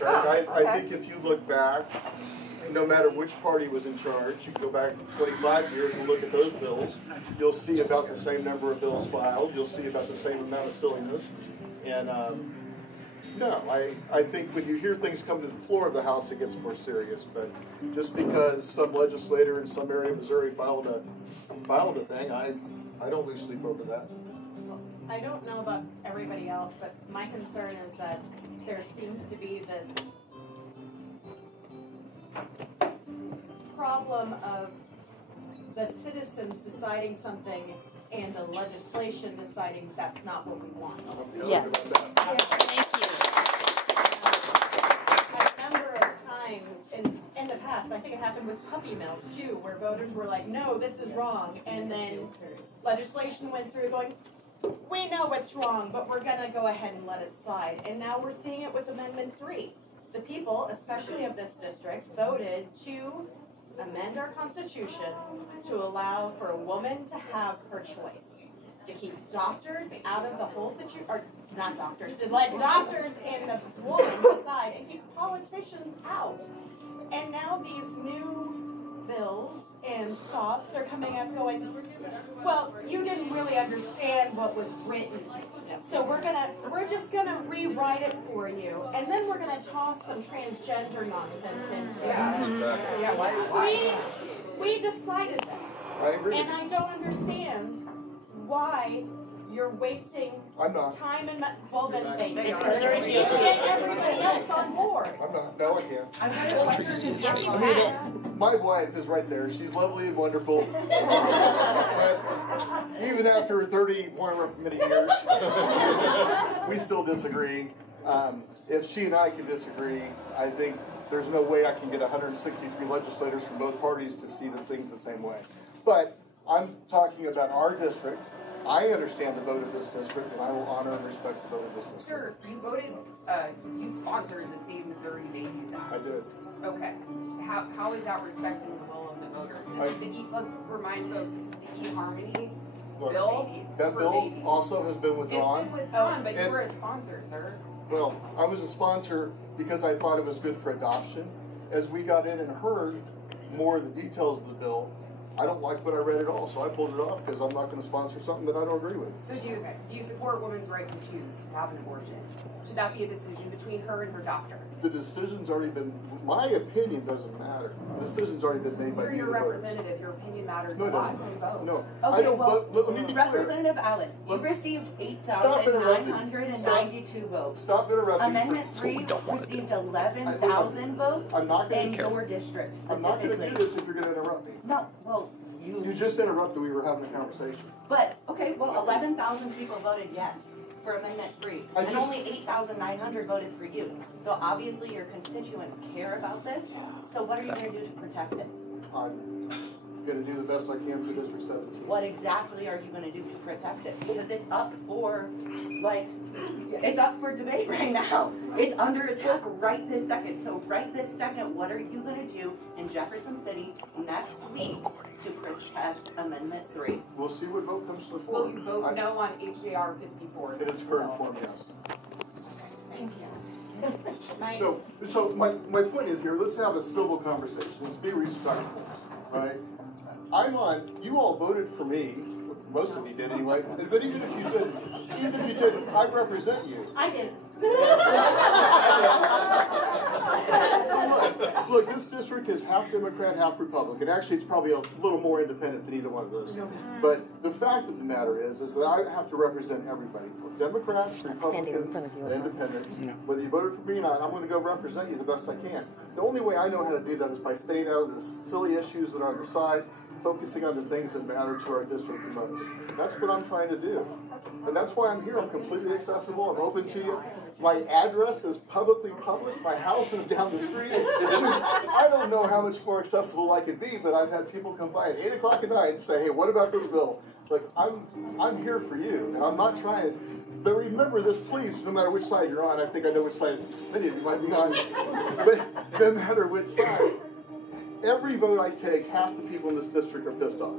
Right? I think if you look back, no matter which party was in charge, you can go back 25 years and look at those bills. You'll see about the same number of bills filed. You'll see about the same amount of silliness. And no, I think when you hear things come to the floor of the House, it gets more serious. But just because some legislator in some area of Missouri filed a thing, I don't lose sleep over that. I don't know about everybody else, but my concern is that there seems to be this problem of the citizens deciding something and the legislation deciding that's not what we want. Yes. Thank you. A number of times in the past, I think it happened with puppy mills too, where voters were like, no, this is wrong. And then legislation went through going, we know what's wrong, but we're going to go ahead and let it slide. And now we're seeing it with Amendment 3. The people, especially of this district, voted to amend our Constitution to allow for a woman to have her choice, to keep doctors out of the whole situation, or not doctors, to let doctors and the woman decide and keep politicians out. And now these new bills and thoughts are coming up going, well, you didn't really understand what was written. So we're just gonna rewrite it for you, and then we're gonna toss some transgender nonsense into it. We decided this, I agree. and I don't understand why you're wasting time and well then they are. Get everybody else on board. I'm not. No, I can't. My wife is right there. She's lovely and wonderful. But even after 31 many years, we still disagree. If she and I can disagree, I think there's no way I can get 163 legislators from both parties to see the things the same way. But I'm talking about our district. I understand the vote of this district, and I will honor and respect the vote of this district. Sir, you voted, you sponsored the Save Missouri Babies Act. I did. Okay. How is that respecting the will of the voters? Let's remind folks, this is the eHarmony bill. That bill also has been withdrawn. It's been withdrawn, but you were a sponsor, sir. Well, I was a sponsor because I thought it was good for adoption. As we got in and heard more of the details of the bill, I don't like what I read at all, so I pulled it off because I'm not going to sponsor something that I don't agree with. So do you support women's right to choose to have an abortion? Should that be a decision between her and her doctor? The decision's already been, my opinion doesn't matter. The decision's already been made by Sir, the you're a voters. representative. Your opinion matters No, a it lot. doesn't. You vote. No, Okay, I don't well, vote. Let me be clear. Representative Allen, you received 8,992 votes. Stop interrupting. Amendment 3 received 11,000 votes I'm not going in to your district I'm not going specifically. to do this if you're going to interrupt me. No, well, You just interrupted. We were having a conversation. But, okay, well, 11,000 people voted yes for Amendment 3, and only 8,900 voted for you. So obviously your constituents care about this, so what are you going to do to protect it? I'm going to do the best I can for District 17. What exactly are you going to do to protect it? Because it's up for, it's up for debate right now. It's under attack right this second. So right this second, what are you going to do in Jefferson City next week to protect Amendment 3? We'll see what vote comes to the floor. Will you vote no on HJR 54? In its current form, yes. Thank you. So my point is here, let's have a civil conversation. Let's be respectful, right? You all voted for me. Most of you did anyway. But even if you didn't, I represent you. I did. Look, this district is half Democrat, half Republican. Actually, it's probably a little more independent than either one of those. But the fact of the matter is that I have to represent everybody. Democrats, Republicans, and Independents. Whether you voted for me or not, I'm going to go represent you the best I can. The only way I know how to do that is by staying out of the silly issues that are on the side, focusing on the things that matter to our district the most. That's what I'm trying to do. And that's why I'm here. I'm completely accessible. I'm open to you. My address is publicly published. My house is down the street. I don't know how much more accessible I could be, but I've had people come by at 8 o'clock at night and say, hey, what about this bill? Like, I'm here for you, and I'm not trying. But remember this, please, no matter which side you're on, I think I know which side many of you might be on, but no matter which side, every vote I take, half the people in this district are pissed off.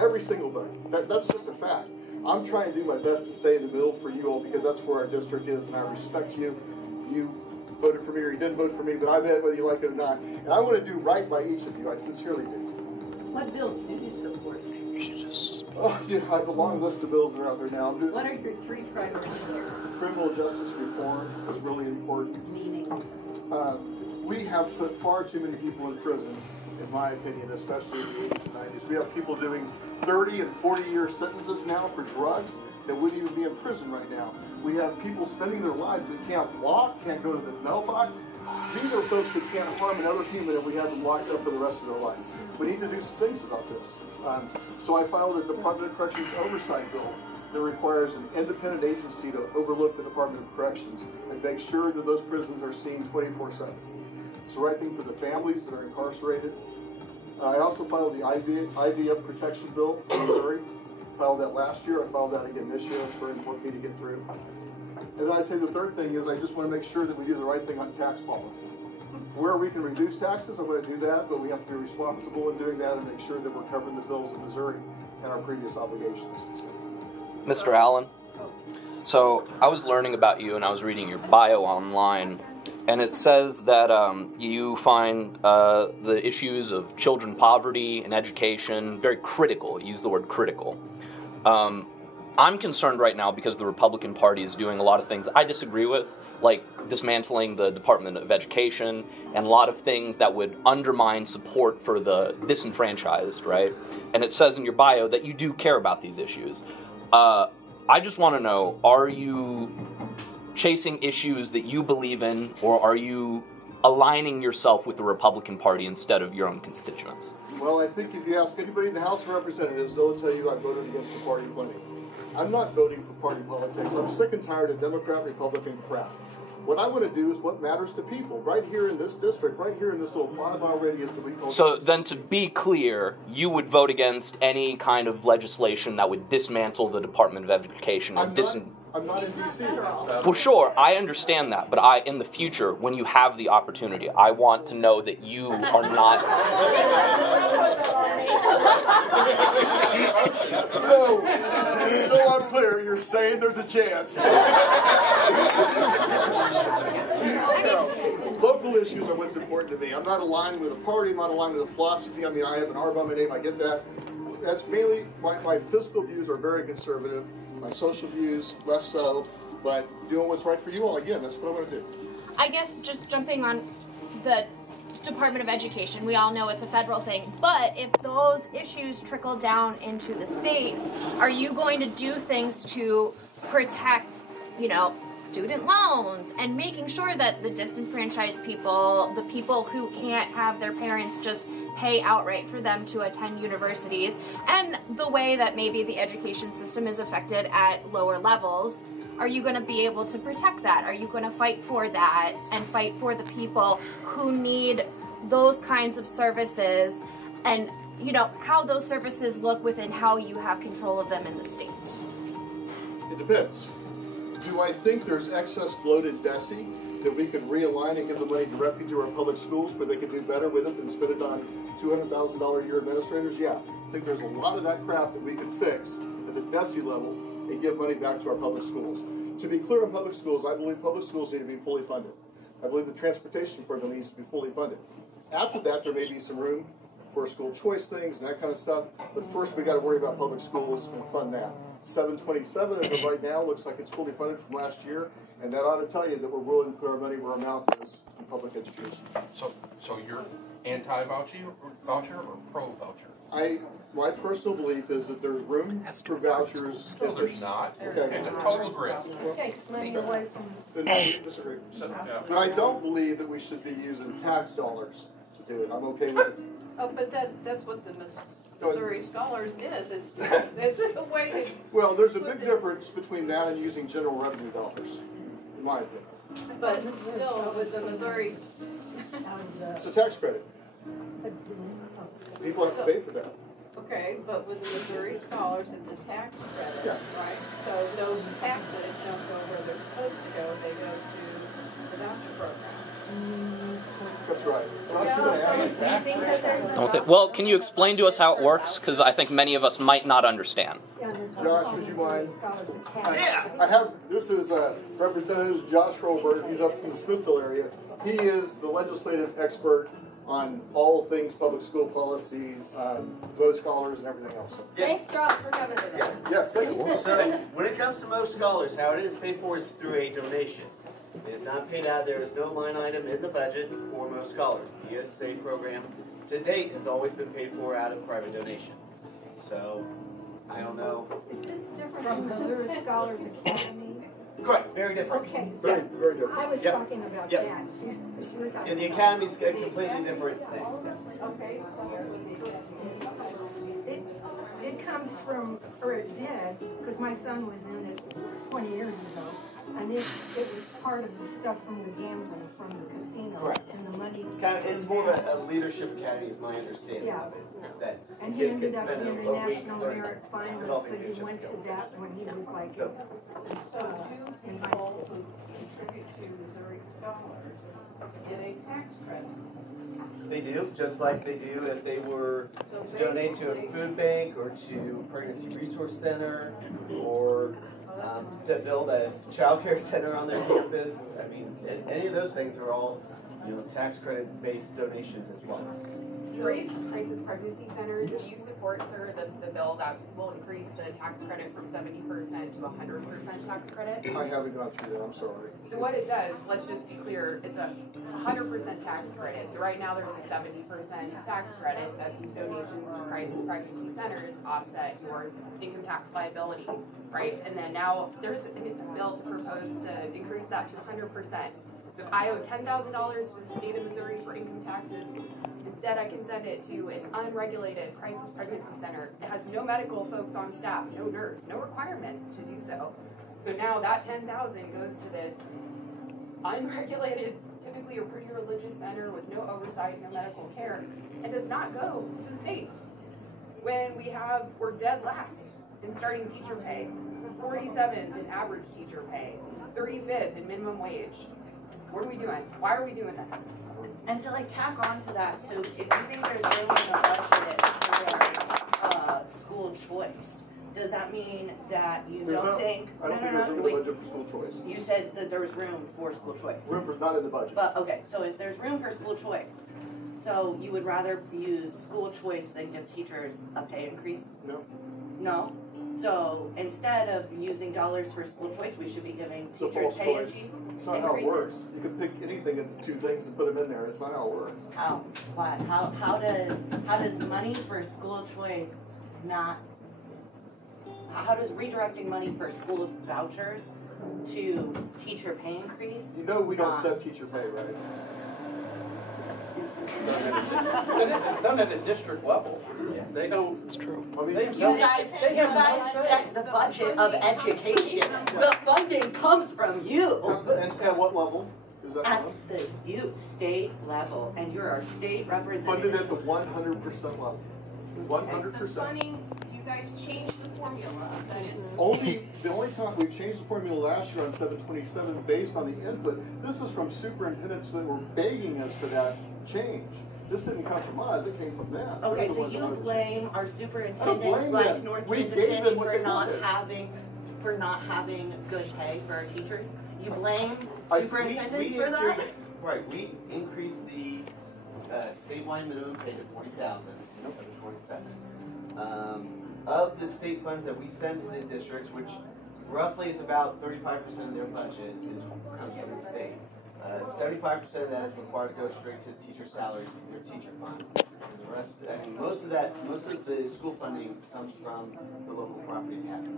Every single vote. That's just a fact. I'm trying to do my best to stay in the middle for you all because that's where our district is, and I respect you. voted for me or you didn't vote for me, but I bet whether you like it or not. And I want to do right by each of you. I sincerely do. What bills do you support? Oh, yeah, I have a long list of bills that are out there now. What are your 3 priorities? Criminal justice reform is really important. Meaning? We have put far too many people in prison, in my opinion, especially in the 80s and 90s. We have people doing 30 and 40-year sentences now for drugs that wouldn't even be in prison right now. We have people spending their lives that can't walk, can't go to the mailbox. These are folks that can't harm another human and we have them locked up for the rest of their life. We need to do some things about this. So I filed a Department of Corrections oversight bill that requires an independent agency to overlook the Department of Corrections and make sure that those prisons are seen 24/7. It's the right thing for the families that are incarcerated. I also filed the IVF protection bill in Missouri. Filed that last year. I filed that again this year. It's very important for me to get through. And then I'd say the third thing is I just want to make sure that we do the right thing on tax policy. Where we can reduce taxes, I'm going to do that, but we have to be responsible in doing that and make sure that we're covering the bills in Missouri and our previous obligations. Mr. Allen, so I was learning about you and I was reading your bio online, and it says that you find the issues of children poverty and education very critical. You use the word critical. I'm concerned right now because the Republican Party is doing a lot of things I disagree with, like dismantling the Department of Education and a lot of things that would undermine support for the disenfranchised, right? And it says in your bio that you do care about these issues. I just want to know, are you chasing issues that you believe in, or are you aligning yourself with the Republican Party instead of your own constituents? Well, I think if you ask anybody in the House of Representatives, they'll tell you I voted against the party plenty. I'm not voting for party politics. I'm sick and tired of Democrat, Republican crap. What I want to do is what matters to people, right here in this district, right here in this little 5-mile radius that we call... So then, to be clear, you would vote against any kind of legislation that would dismantle the Department of Education and I'm not in D.C. Well, sure, I understand that, but in the future, when you have the opportunity, I want to know that you are not... So I'm clear, you're saying there's a chance. Local issues are what's important to me. I'm not aligned with a party, I'm not aligned with a philosophy. I mean, I have an R by my name, I get that. That's mainly, my fiscal views are very conservative. My social views, less so, but doing what's right for you all, again, that's what I'm going to do. I guess just jumping on the Department of Education, we all know it's a federal thing, but if those issues trickle down into the states, are you going to do things to protect, student loans and making sure that the disenfranchised people, the people who can't have their parents just pay outright for them to attend universities, and the way that maybe the education system is affected at lower levels, are you going to be able to protect that? Are you going to fight for that and fight for the people who need those kinds of services, and how those services look within how you have control of them in the state? It depends. Do I think there's excess bloated DESE that we can realign and give the money directly to our public schools where they can do better with it than spend it on $200,000 a year administrators? Yeah. I think there's a lot of that crap that we could fix at the DESE level and give money back to our public schools. To be clear on public schools, I believe public schools need to be fully funded. I believe the transportation program needs to be fully funded. After that, there may be some room for school choice things and that kind of stuff, but first we got to worry about public schools and fund that. 727 as of right now looks like it's fully funded from last year, and that ought to tell you that we're willing to put our money where our mouth is in public education. So you're anti-voucher or pro-voucher? My personal belief is that there's room for vouchers. No, there's not. Okay. It's a total grid. Okay, money away from... Disagree. But I don't believe that we should be using tax dollars to do it. I'm okay with it. Oh, but that's what the Missouri Scholars is. It's a way to... Well, there's a big difference between that and using general revenue dollars, in my opinion. But still, with the Missouri... It's a tax credit. People have to pay for that. Okay, but with the Missouri Scholars, it's a tax credit, right? So those taxes don't go where they're supposed to go. They go to the voucher program. That's That's right. Well, should I add it? Don't think, well, can you explain to us how it works? Because I think many of us might not understand. Josh, would you mind? Yeah. I have, this is Representative Josh Hurlbert. He's up from the Smithville area. He is the legislative expert on all things public school policy, Vote Scholars, and everything else. Thanks, Josh, for coming today. Yes, thank you. So, when it comes to most scholars, how it is paid for is through a donation. It is not paid out. There is no line item in the budget for most scholars. The ESA program, to date, has always been paid for out of private donation. So, I don't know. Is this different from Missouri Scholars Academy? Correct, very different. Okay, Very, very different. I was Yep. talking about Yep. that. You were talking And the about- academy's a completely different thing. Okay. It comes from, or it did, because my son was in it 20 years ago, and it was part of the stuff from the gambling, from the casinos, Correct. and the money. It's more of a leadership academy, is my understanding Yeah. of it. That And he kids ended can up spend being a a week national learning merit finalist, developing but he leadership went to skills. that when he was like So, in high school. Contribute to Missouri Scholars get a tax credit. they do, just like they do if they were to donate to a food bank or to Pregnancy Resource Center or to build a child care center on their campus. I mean, any of those things are all, tax credit based donations as well. You raised crisis pregnancy centers. Do you support, sir, the bill that will increase the tax credit from 70% to 100% tax credit? I haven't gone through that, I'm sorry. So what it does, let's just be clear, it's a 100% tax credit. So right now there's a 70% tax credit that these donations to crisis pregnancy centers offset your income tax liability, right? And then now there's a bill to propose to increase that to 100%. So if I owe $10,000 to the state of Missouri for income taxes, instead I can send it to an unregulated crisis pregnancy center. It has no medical folks on staff, no nurse, no requirements to do so. So now that $10,000 goes to this unregulated, typically a pretty religious center with no oversight, no medical care, and does not go to the state. When we're dead last in starting teacher pay, 47th in average teacher pay, 35th in minimum wage. What are we doing? Why are we doing this? And to tack on to that, so if you think there's room in the budget for school choice, does that mean that you don't think? I don't think there's room in the budget for school choice. You said that there was room for school choice. Room for, not in the budget. But, okay, so if there's room for school choice, so you would rather use school choice than give teachers a pay increase? No. No? So instead of using dollars for school choice, we should be giving It's a teachers false pay choice. increases? It's not how it works. You can pick anything into two things and put them in there. It's not how it works. How? Why? How does money for school choice not? How does redirecting money for school vouchers to teacher pay increase? You know we don't set teacher pay, right? It's done at a district level. They don't. It's true. I mean, You guys set the budget of education. The funding comes from you. And at what level is that At from? the state level, and you're our state Funded representative. at the 100% level. 100%. The funding, you guys changed the formula. That is The only time we've changed the formula last year on 727 based on the input, this is from superintendents that were begging us for that change. This didn't come from us, it came from them. Okay, They're the so ones that you wanted to blame our I don't superintendents blame like them. North We Kansas gave City them what for they not wanted. having good pay for our teachers? You blame We superintendents for that? increased, right, we increased the statewide minimum pay to $40,000, 727. Of the state funds that we send to the districts, which roughly is about 35% of their budget, comes from the state. 75% of that is required to go straight to teacher salaries, to their teacher fund. And the rest, most of the school funding comes from the local property taxes.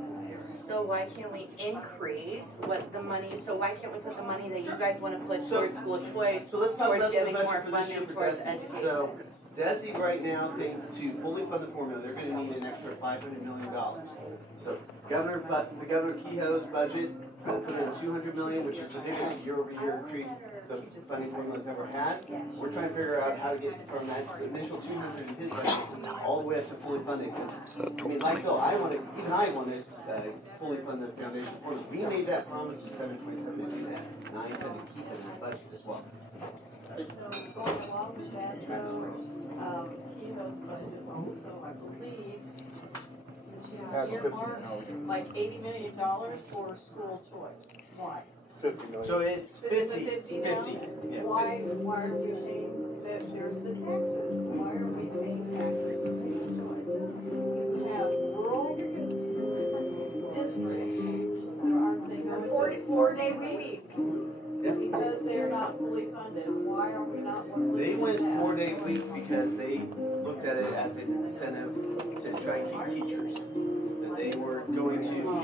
So why can't we increase what the money, so why can't we put the money that you guys want to put So- towards school choice, So let's talk towards about the giving budget more for this year funding for towards DESE. education? So DESE right now thinks to fully fund the formula, they're going to need an extra $500 million. So the Governor Kehoe's budget put in $200 million, which is the biggest year-over-year increase the funding formula's ever had. We're trying to figure out how to get from that initial 200 in his budget all the way up to fully funded. Because I mean, like Bill, even I wanted fully fund the foundation formula. We made that promise in 727 to do that, and I intend to keep it in the budget as well. Kehoe's budget also, I believe, That's earmarks like $80 million for school choice. Why? 50 million. So it's Is it 50, 50 50. now? Yeah. Why are you saying that there's the taxes? Why are we paying taxes for school choice? You have rural districts that aren't they going to 4 days a week. because they're not fully funded. Why are we not? They went 4-day week because they looked at it as an incentive to try and keep teachers. That they were going to,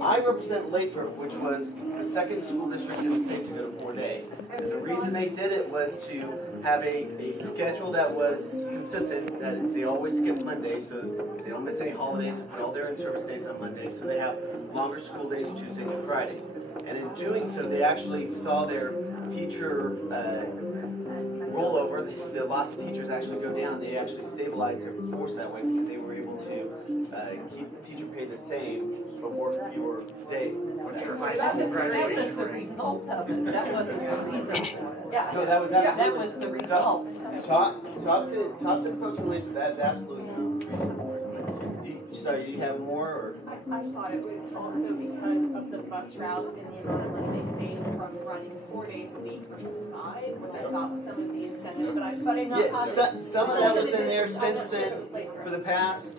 I represent Lathrop, which was the second school district in the state to go to 4-day. And the reason they did it was to have a schedule that was consistent, that they always skip Monday, so they don't miss any holidays, and put all their in-service days on Monday, so they have longer school days Tuesday through Friday. And in doing so, they actually saw their teacher rollover, the loss of teachers actually go down. They actually stabilized their force that way because they were able to keep the teacher pay the same, but work fewer days. That was the result of it. That wasn't the reason. Yeah. No, that was absolutely. That was the result. Talk to the folks in Lathrop. That's absolutely the reason. So you have more, or? I thought it was also because of the bus routes and the amount of money they saved from running 4 days a week versus 5, which I thought was some of the incentive. But I'm not Yeah, some of that was in there since then. For the past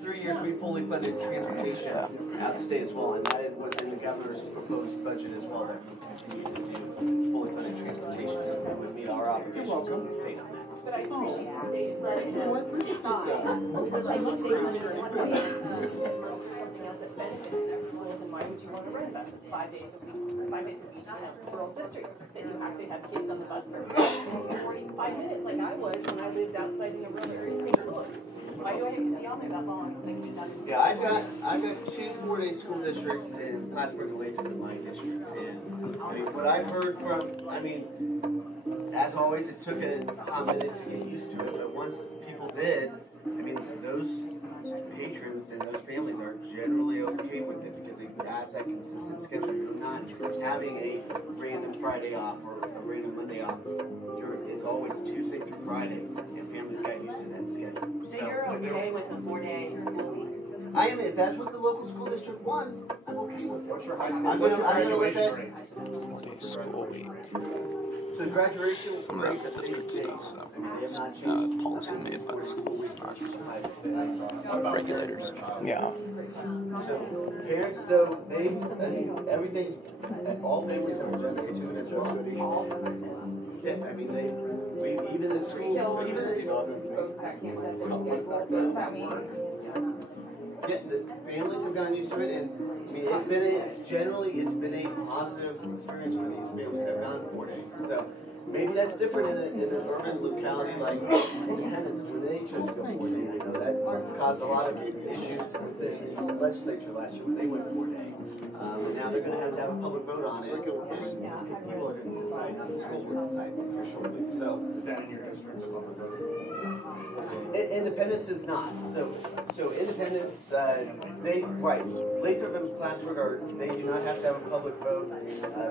3 years, we fully funded transportation out of the state as well, and that was in the governor's proposed budget as well. That we continue to do fully funded transportation, so we would meet our obligations with the state on that. But I appreciate the state letting them decide. Like you say, one way, for something else that benefits their schools, and why would you want to rent buses 5 days a week, 5 days a week in a rural district? Then you have to have kids on the bus for 45 minutes, like I was when I lived outside in a rural area of St. Louis. Why do I have to be on there that long? Yeah, I've got 2 4-day school districts in Plattsburgh and Lathrop in my district, and I mean what I've heard from, as always, it took a minute to get used to it, but once people did, those patrons and those families are generally okay with it because it adds that consistent schedule. You're not having a random Friday off or a random Monday off. It's always Tuesday through Friday, and families got used to that schedule. So you're okay with a 4-day school week? I am. If that's what the local school district wants, I'm okay with it. What's your high school? What's your graduation rate? 4-day school week. So graduation Some of that's district stuff, so it's policy made by the schools, not regulators. Yeah. So parents, everything, all families are adjusted to it as well. Yeah, even the schools, yeah, the families have gotten used to it, and it's been a positive experience for these families that have gone 4 days. So maybe that's different in an urban locality like Independence when they chose to go 4 days. I know that caused a lot of issues with the legislature last year when they went 4 days. And now they're going to have a public vote on it, and people are going to decide, not the schools will decide here shortly. So is that in your district? Independence is not. So Independence, Lathrop and Plattsburgh they do not have to have a public vote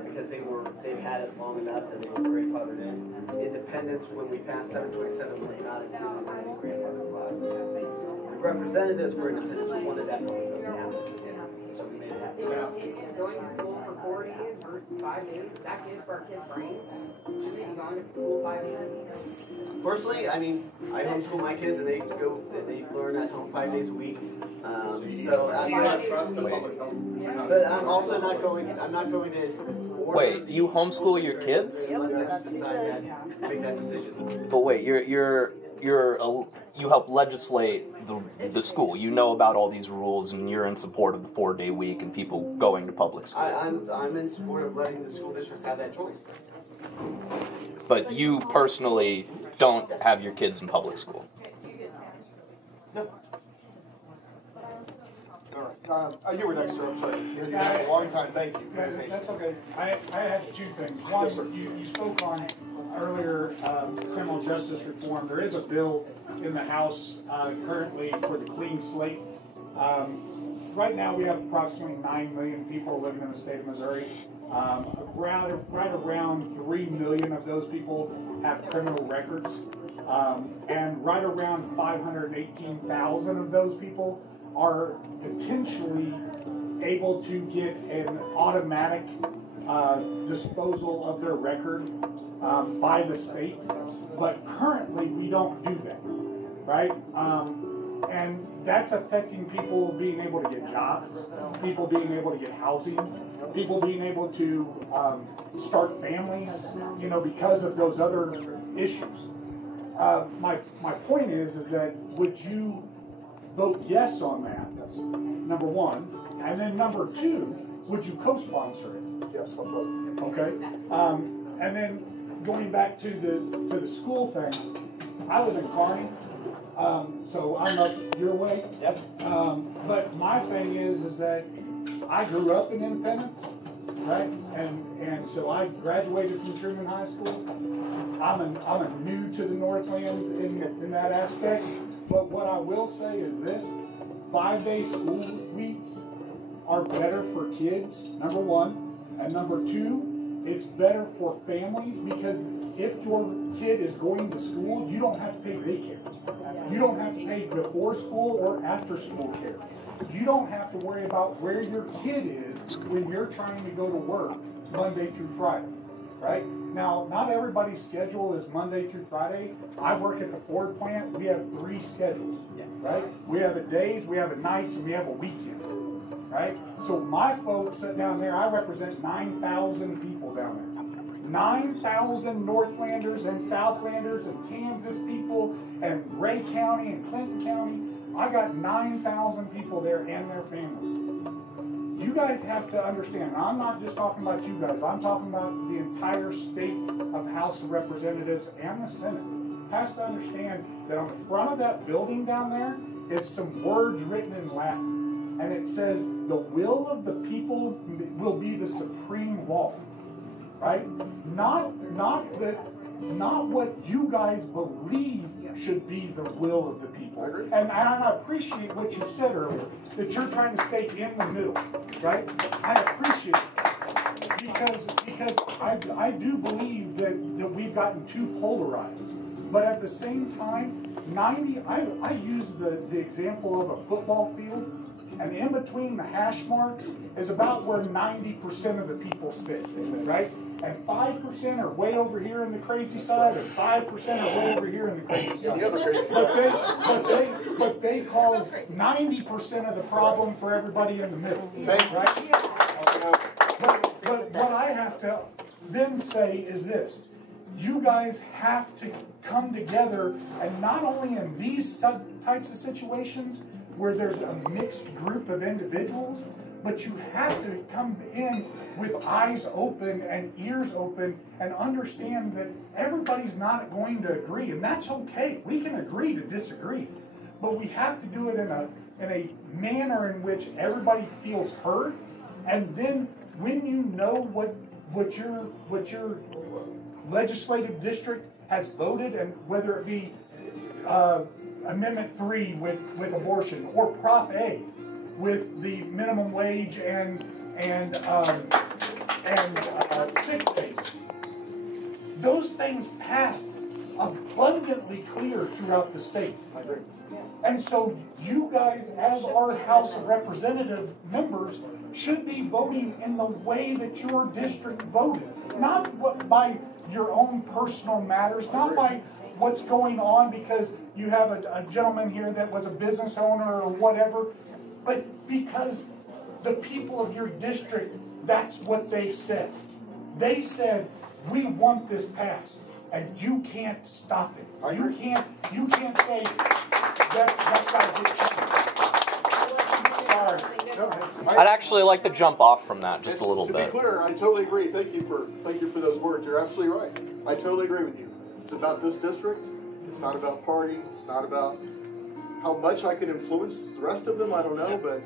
because they've had it long enough and they were grandfathered in. Independence, when we passed 727, was not included in any grandfather clause because the representatives for Independence wanted that public vote to happen. So we made it happen. Going to school for 4 days versus 5 days, that good for our kids' brains. Should they be going to school 5 days a week? Personally, I homeschool my kids and they learn at home 5 days a week. So I'm not trust the public health. But I'm also not going. I'm not going to. Wait, you homeschool your kids? Make that decision. But wait, you help legislate the school. You know about all these rules, and you're in support of the 4-day week and people going to public school. I'm in support of letting the school districts have that choice. But you personally don't have your kids in public school. No. All right. You were next, sir. I'm sorry. You had a long time. Thank you. That's okay. I had 2 things. One, you spoke on earlier criminal justice reform. There is a bill in the House currently for the clean slate right now we have approximately 9 million people living in the state of Missouri. Right around 3 million of those people have criminal records. And right around 518,000 of those people are potentially able to get an automatic disposal of their record by the state. But currently we don't do that, right? And that's affecting people being able to get jobs, people being able to get housing, people being able to start families, because of those other issues. My point is that would you vote yes on that, number one, and then number two, would you co-sponsor it? Yes, I'll vote. Okay. And then going back to the school thing, I live in Kearney. So I'm up your way. Yep. But my thing is that I grew up in Independence, right? And so I graduated from Truman High School. I'm a new to the Northland in that aspect. But what I will say is this: 5-day school weeks are better for kids, number one, and number two, it's better for families because if your kid is going to school, you don't have to pay daycare. You don't have to pay before school or after school care. You don't have to worry about where your kid is when you're trying to go to work Monday through Friday, right? Now, not everybody's schedule is Monday through Friday. I work at the Ford plant. We have 3 schedules, right? We have a days, we have a nights, and we have a weekend, right? So my folks down there, I represent 9,000 people down there. 9,000 Northlanders and Southlanders and Kansas people and Ray County and Clinton County. I got 9,000 people there and their families. You guys have to understand, and I'm not just talking about you guys, I'm talking about the entire state of House of Representatives and the Senate has to understand that on the front of that building down there is some words written in Latin. And it says, the will of the people will be the supreme law. Right? Not what you guys believe should be the will of the people. And I appreciate what you said earlier, that you're trying to stay in the middle, right? I appreciate it because I do believe that we've gotten too polarized. But at the same time, I use the example of a football field. And in between the hash marks is about where 90% of the people stay, right? And 5% are way over here in the crazy side, and 5% are way over here in the crazy side. But they cause 90% of the problem for everybody in the middle, right? But what I have to then say is this. You guys have to come together, and not only in these types of situations, where there's a mixed group of individuals, but you have to come in with eyes open and ears open and understand that everybody's not going to agree, and that's okay. We can agree to disagree, but we have to do it in a manner in which everybody feels heard, and then when you know what your legislative district has voted, and whether it be Amendment 3 with abortion, or Prop A with the minimum wage and sick days. Those things passed abundantly clear throughout the state. And so you guys, as our House of Representative members, should be voting in the way that your district voted. Not by your own personal matters, not by what's going on because you have a gentleman here that was a business owner or whatever, but because the people of your district, that's what they said. They said, we want this passed, and you can't stop it. You can't say that's not a good Sorry. I'd actually like to jump off from that just a little bit. To be clear, I totally agree. Thank you for those words. You're absolutely right. I totally agree with you. It's about this district. It's not about party. It's not about how much I can influence the rest of them. I don't know, but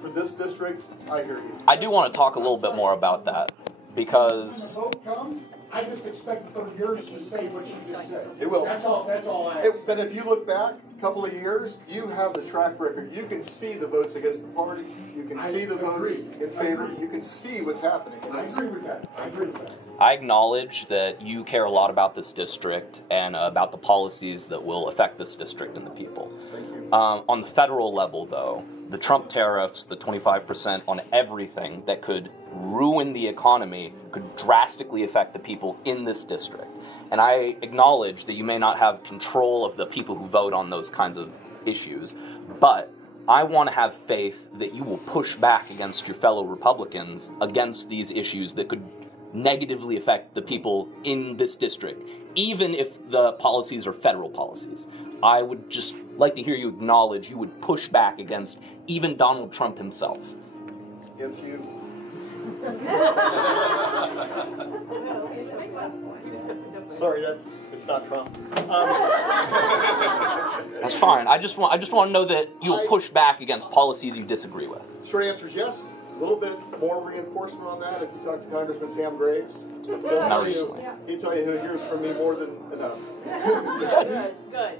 for this district, I hear you. I do want to talk a little bit more about that. because When the vote comes, I just expect from yours to say what you just said. It will. That's all I ask. But if you look back a couple of years, you have the track record. You can see the votes against the party. You can see the votes in favor. You can see what's happening. I agree with that. I acknowledge that you care a lot about this district and about the policies that will affect this district and the people. Thank you. On the federal level, though, the Trump tariffs, the 25% on everything that could ruin the economy, could drastically affect the people in this district. And I acknowledge that you may not have control of the people who vote on those kinds of issues, but I want to have faith that you will push back against your fellow Republicans against these issues that could negatively affect the people in this district, even if the policies are federal policies. I would just like to hear you acknowledge you would push back against even Donald Trump himself. Against you. Sorry, it's not Trump. That's fine. I just want to know that you'll push back against policies you disagree with. Short answer is yes. A little bit more reinforcement on that if you talk to Congressman Sam Graves. He'll tell you who hears from me more than enough. Good.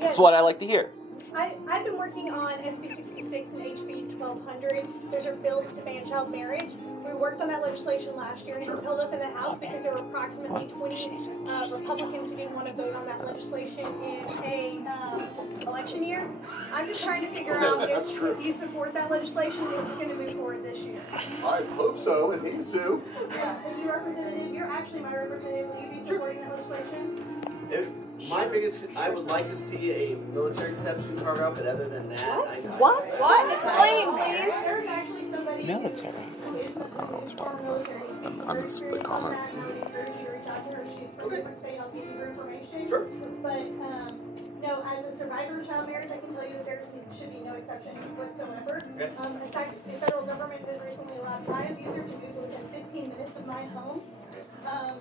That's what I like to hear. I've been working on SB 66 and HB 1200. Those are bills to ban child marriage. We worked on that legislation last year, and it was held up in the House because there were approximately 20 Republicans who didn't want to vote on that legislation in a election year. I'm just trying to figure out if you support that legislation, if it's going to move forward this year. I hope so. It needs to. Yeah. Will you, Representative? You're actually my representative. Will you be supporting that legislation? My biggest, I would like to see a military exception carved out, but other than that, What? Explain, please. There's actually somebody Military. I don't know what's talking about. I missed the comment. Sure. But no, as a survivor of child marriage, I can tell you that there should be no exception whatsoever. Okay. In fact, the federal government has recently allowed my abuser to move within 15 minutes of my home.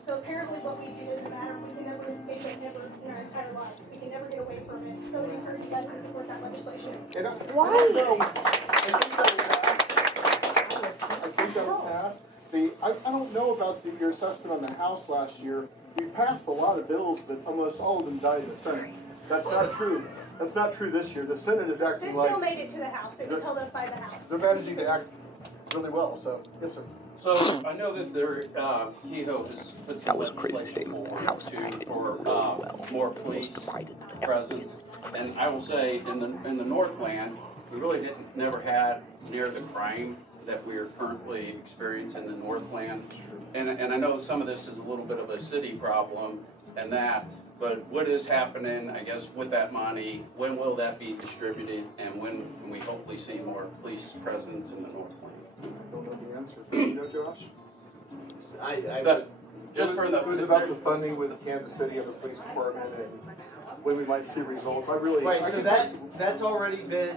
So apparently what we do doesn't matter. We can never escape it, never in our entire lives. We can never get away from it. So we encourage you guys to support that legislation. Why? I think that will pass. I don't know about your assessment on the House last year. We passed a lot of bills, but almost all of them died in the Senate. That's not true. That's not true this year. The Senate is acting This like... bill made it to the House. It was held up by the House. They're managing to act really well, so, yes, sir. So I know that Kehoe has put some That was a crazy statement. The House acted for really well. more police presence, and I will say in the Northland, we really never had near the crime that we are currently experiencing in the Northland, and I know some of this is a little bit of a city problem and that. But what is happening, I guess, with that money? When will that be distributed, and when can we hopefully see more police presence in the Northland? I don't know the answer. Do you know, Josh? Just for the... It was about the funding with Kansas City and the police department and when we might see results. Right, so that's already been,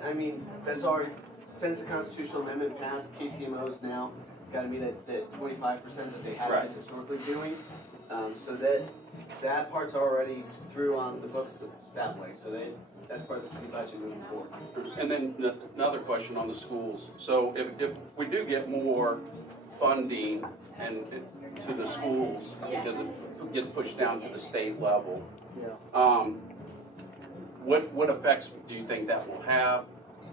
that's already, since the constitutional amendment passed, KCMOs now got to meet at 25% that they have been historically doing. So that part's already through on the books that way. So that's part of the city budget moving forward. And then another question on the schools. So if we do get more funding to the schools because it gets pushed down to the state level, what effects do you think that will have?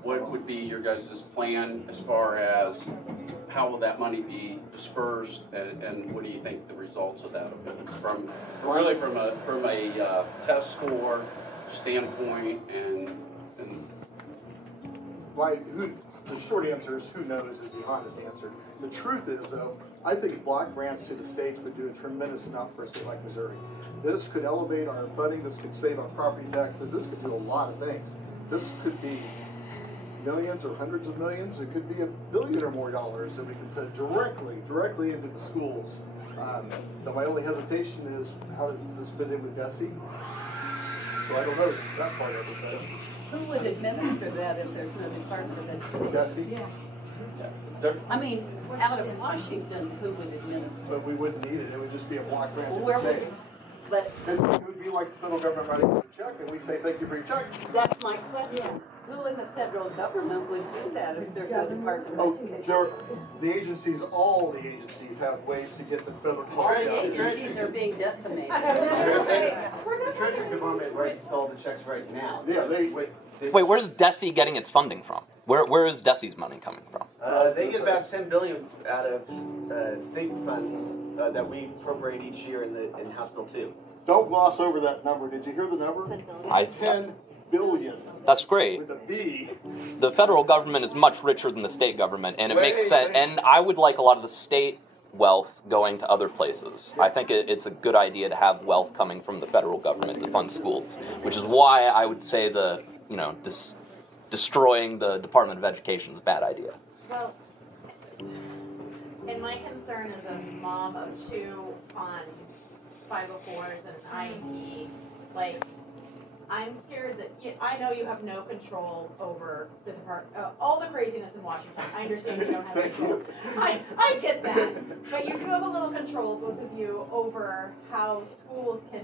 What would be your guys' plan as far as how will that money be dispersed, and what do you think the results of that will be from a test score standpoint and the short answer is who knows is the honest answer. The truth is, though, I think block grants to the states would do a tremendous amount for a state like Missouri. This could elevate our funding. This could save on property taxes. This could do a lot of things. This could be millions or hundreds of millions. It could be $1 billion or more dollars that we can put directly into the schools. Now my only hesitation is how does this fit in with DESE? So I don't know that part of it. Who would administer that if there's no Department of Education? DESE? Yeah. I mean, out of Washington, who would administer? But we wouldn't need it. It would just be a block grant. Well, where would it would be like the federal government writing us a check, and we say thank you for your check. That's my question. Who in the federal government would do that if there's no Department of Education? The agencies, all the agencies have ways to get the federal Our down. agencies are being decimated. The Treasury Department writes all the checks right now. Yeah, Wait, where's DESE getting its funding from? Where is DESE's money coming from? They get about $10 billion out of state funds that we appropriate each year in House Bill 2. Don't gloss over that number. Did you hear the number? 10 billion. That's great. With a B. The federal government is much richer than the state government, and it makes Wait, sense. wait. And I would like a lot of the state wealth going to other places. I think it's a good idea to have wealth coming from the federal government to fund schools, which is why I would say destroying the Department of Education is a bad idea. Well, and my concern as a mom of two on 504s and an IEP, like, I'm scared that, I know you have no control over the department, all the craziness in Washington. I understand you don't have control. I get that. But you do have a little control, both of you, over how schools can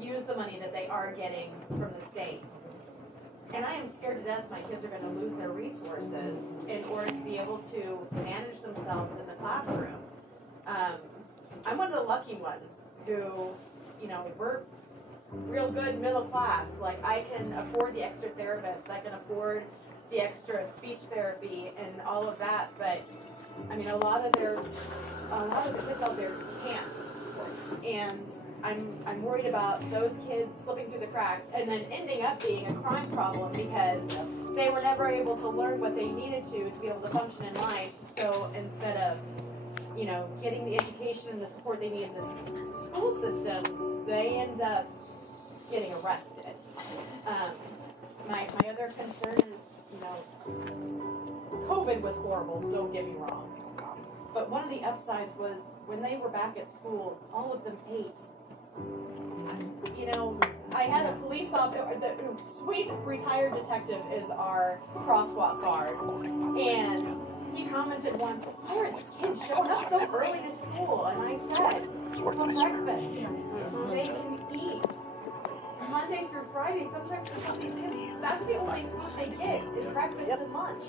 use the money that they are getting from the state. And I am scared to death my kids are going to lose their resources in order to be able to manage themselves in the classroom. I'm one of the lucky ones who, we're real good middle class. Like, I can afford the extra therapists, I can afford the extra speech therapy and all of that, but I mean, a lot of the kids out there can't. And I'm worried about those kids slipping through the cracks and then ending up being a crime problem because they were never able to learn what they needed to be able to function in life. So instead of, getting the education and the support they need in the school system, they end up getting arrested. My other concern is, COVID was horrible, don't get me wrong. But one of the upsides was when they were back at school, all of them ate. I had a police officer, the sweet retired detective is our crosswalk guard, and he commented once, why are these kids showing up so early to school? And I said, for breakfast, they can eat. Monday through Friday, sometimes for some of these kids, that's the only food they get is breakfast and lunch.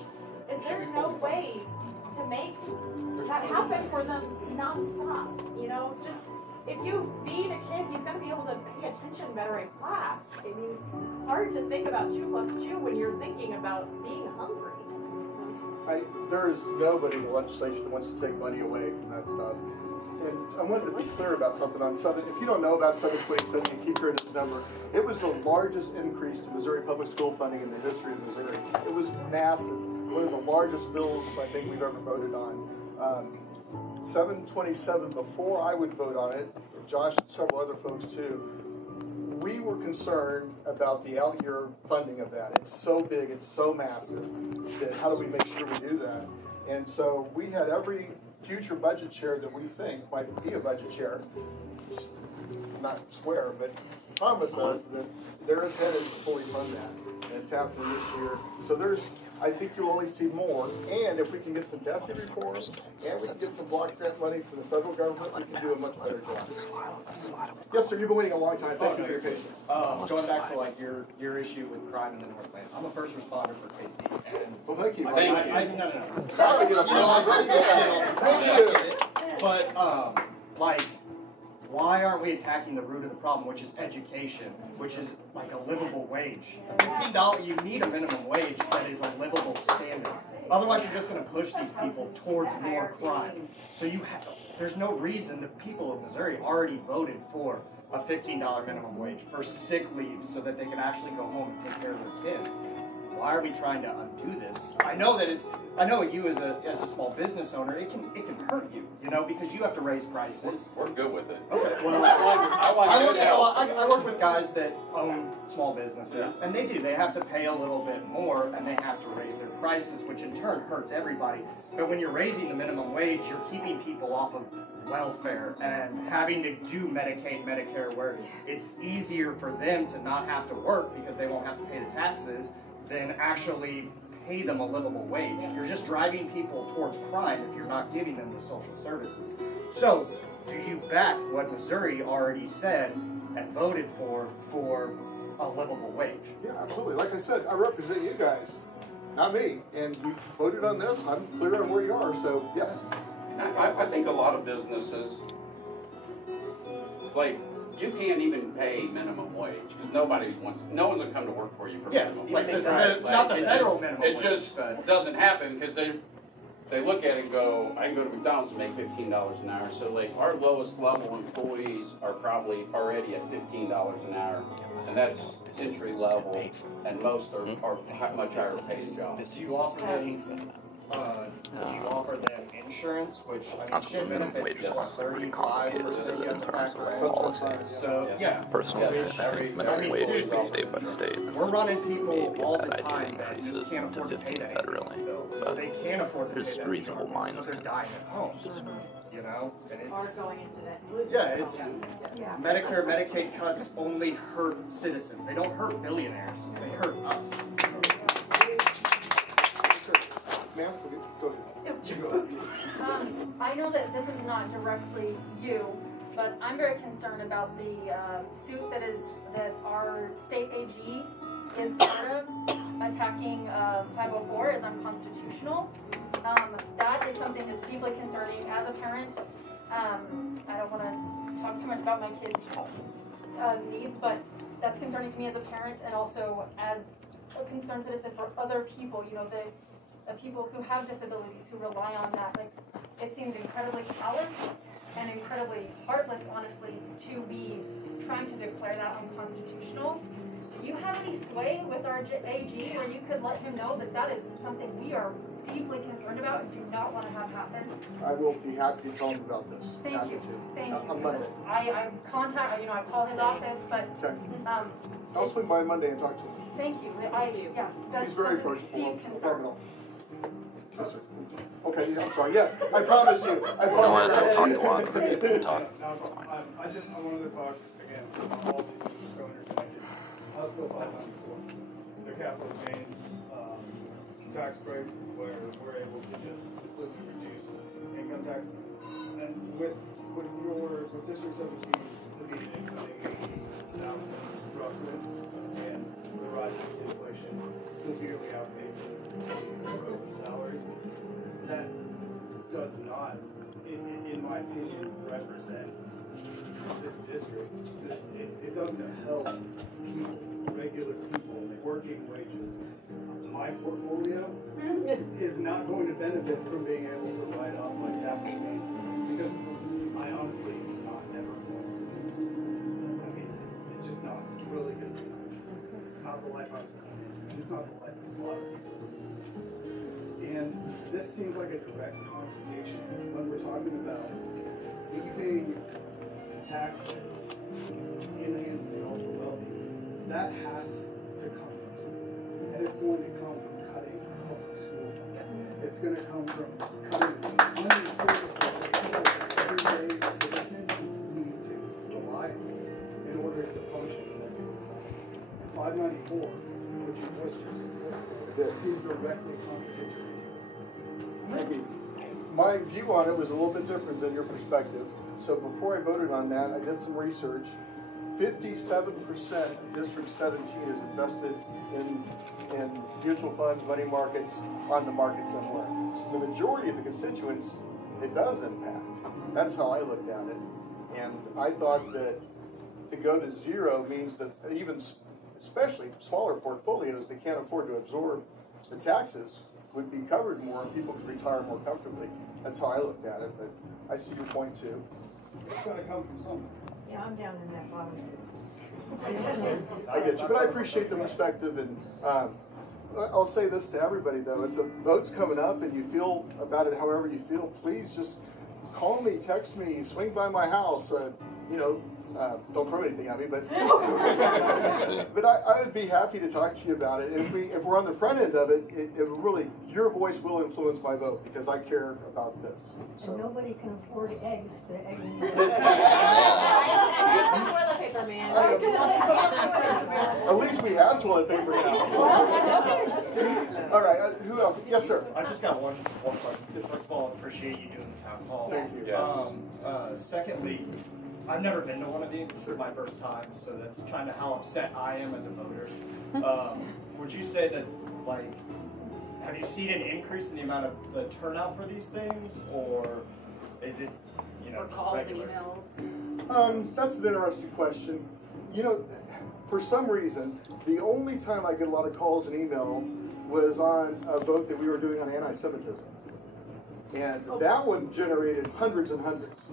Is there no way to make that happen for them nonstop? Just if you feed a kid, he's going to be able to pay attention better in class. I mean, hard to think about 2 + 2 when you're thinking about being hungry. There is nobody in the legislation that wants to take money away from that stuff. And I wanted to be clear about something on 7. If you don't know about 727, you keep hearing this number. It was the largest increase to Missouri public school funding in the history of Missouri. It was massive. One of the largest bills I think we've ever voted on. 727, before I would vote on it, Josh and several other folks too, we were concerned about the out-year funding of that. It's so big, it's so massive, that how do we make sure we do that? And so we had every future budget chair that we think might be a budget chair, not swear, but promise us that their intent is to fully fund that. And it's happening this year. So I think you'll only see more. And if we can get some DESE reforms, and we can get some block grant money from the federal government, we can do a much better job. Yes, sir, you've been waiting a long time. Thank you for your patience. Going back to your issue with crime in the Northland, I'm a first responder for KC, and well, thank you. No. Thank you. But why aren't we attacking the root of the problem, which is education, which is like a livable wage? $15, you need a minimum wage that is a livable standard. Otherwise, you're just going to push these people towards more crime. So there's no reason. The people of Missouri already voted for a $15 minimum wage for sick leave so that they can actually go home and take care of their kids. Why are we trying to undo this? I know you as a small business owner, it can hurt you, because you have to raise prices. We're good with it. Okay. Well, I work with guys that own small businesses, and they do. They have to pay a little bit more, and they have to raise their prices, which in turn hurts everybody. But when you're raising the minimum wage, you're keeping people off of welfare and having to do Medicaid, Medicare, where it's easier for them to not have to work because they won't have to pay the taxes than actually pay them a livable wage. You're just driving people towards crime if you're not giving them the social services. So, do you back what Missouri already said and voted for a livable wage. Yeah, absolutely. Like I said, I represent you guys, not me. And you voted on this. I'm clear on where you are. So yes. I think a lot of businesses, like, you can't even pay minimum wage because no one's gonna come to work for you for minimum wage. Like not the federal minimum wage. It just doesn't happen because they look at it and go, I can go to McDonald's and make $15 an hour. So like our lowest level employees are probably already at $15 an hour, and that's entry level, and most are much higher paid jobs. Do you offer them insurance, which I mean, shit benefits is 35% in terms of policy. So yeah, Personally, I think minimum wage should be state by state. We're running people Maybe all a the bad idea time to that increase just it can't to afford to 15 pay that federally, but they can't afford to there's pay that reasonable bill, minds so they're can dying at home. You know, and it's going into that. yeah, it's Medicare, Medicaid cuts only hurt citizens. They don't hurt billionaires. They hurt us. Ma'am, go ahead. I know that this is not directly you, but I'm very concerned about the suit that our state AG is part of, attacking 504 as unconstitutional. That is something that's deeply concerning as a parent. I don't want to talk too much about my kids' needs, but that's concerning to me as a parent and also as a concerned citizen for other people, you know, the people who have disabilities who rely on that. Like, it seems incredibly callous and incredibly heartless, honestly, to be trying to declare that unconstitutional. Do you have any sway with our AG where you could let him know that that is something we are deeply concerned about and do not want to have happen? I will be happy to tell him about this. Thank you. Thank you. On Monday. I call his office, but Okay. I'll swing by Monday and talk to him. thank you. He's very that's a approachable. deep No concern. problem at all. Yes, sir. Okay, yeah, I'm sorry. Yes, I promise you. I wanted to promise. talk a lot. I wanted to talk again about all these things are so interconnected. House Bill 594, the capital gains tax break, where we're able to just completely reduce income tax. And with District 17 immediate incoming 80,000 roughly, and the rise in inflation severely outpacing the growth of salaries, that does not, in my opinion, represent this district. It doesn't help people, regular people, working wages. My portfolio is not going to benefit from being able to write off my capital gains because I honestly never want to. I mean, it's just not really good. It's not the life I was born into. It's not the life of a lot of people. And this seems like a direct contradiction when we're talking about leaving taxes in the hands of the ultra wealthy. That has to come from something. And it's going to come from cutting public school budget. It's going to come from cutting funding services that everyday citizens need to rely on in order to function in their community. 594, which you voiced your support for, seems directly contradictory. Maybe. My view on it was a little bit different than your perspective. So before I voted on that, I did some research. 57% of District 17 is invested in mutual funds, money markets, on the market somewhere. So the majority of the constituents, it does impact. That's how I looked at it. And I thought that to go to zero means that even, especially smaller portfolios that can't afford to absorb the taxes, would be covered more and people could retire more comfortably. That's how I looked at it, but I see your point too. It's got to come from somewhere. Yeah, I'm down in that bottom. I get you, but I appreciate the perspective, and I'll say this to everybody though: if the vote's coming up and you feel about it however you feel, please just call me, text me, swing by my house. Don't throw anything at me, but but I would be happy to talk to you about it. And if we're on the front end of it, it really, your voice will influence my vote because I care about this. And nobody can afford eggs to egg me. Toilet paper, man. At least we have toilet paper now. All right, who else? Yes, sir. I just got one question. First of all, I appreciate you doing the town hall. Thank you. Secondly, I've never been to one of these. This is my first time, so that's kind of how upset I am as a voter. Would you say that, like, have you seen an increase in the amount of the turnout for these things, or is it, you know, Or just calls regular? and emails? That's an interesting question. You know, for some reason, the only time I get a lot of calls and email was on a vote that we were doing on anti-Semitism. And that one generated hundreds and hundreds.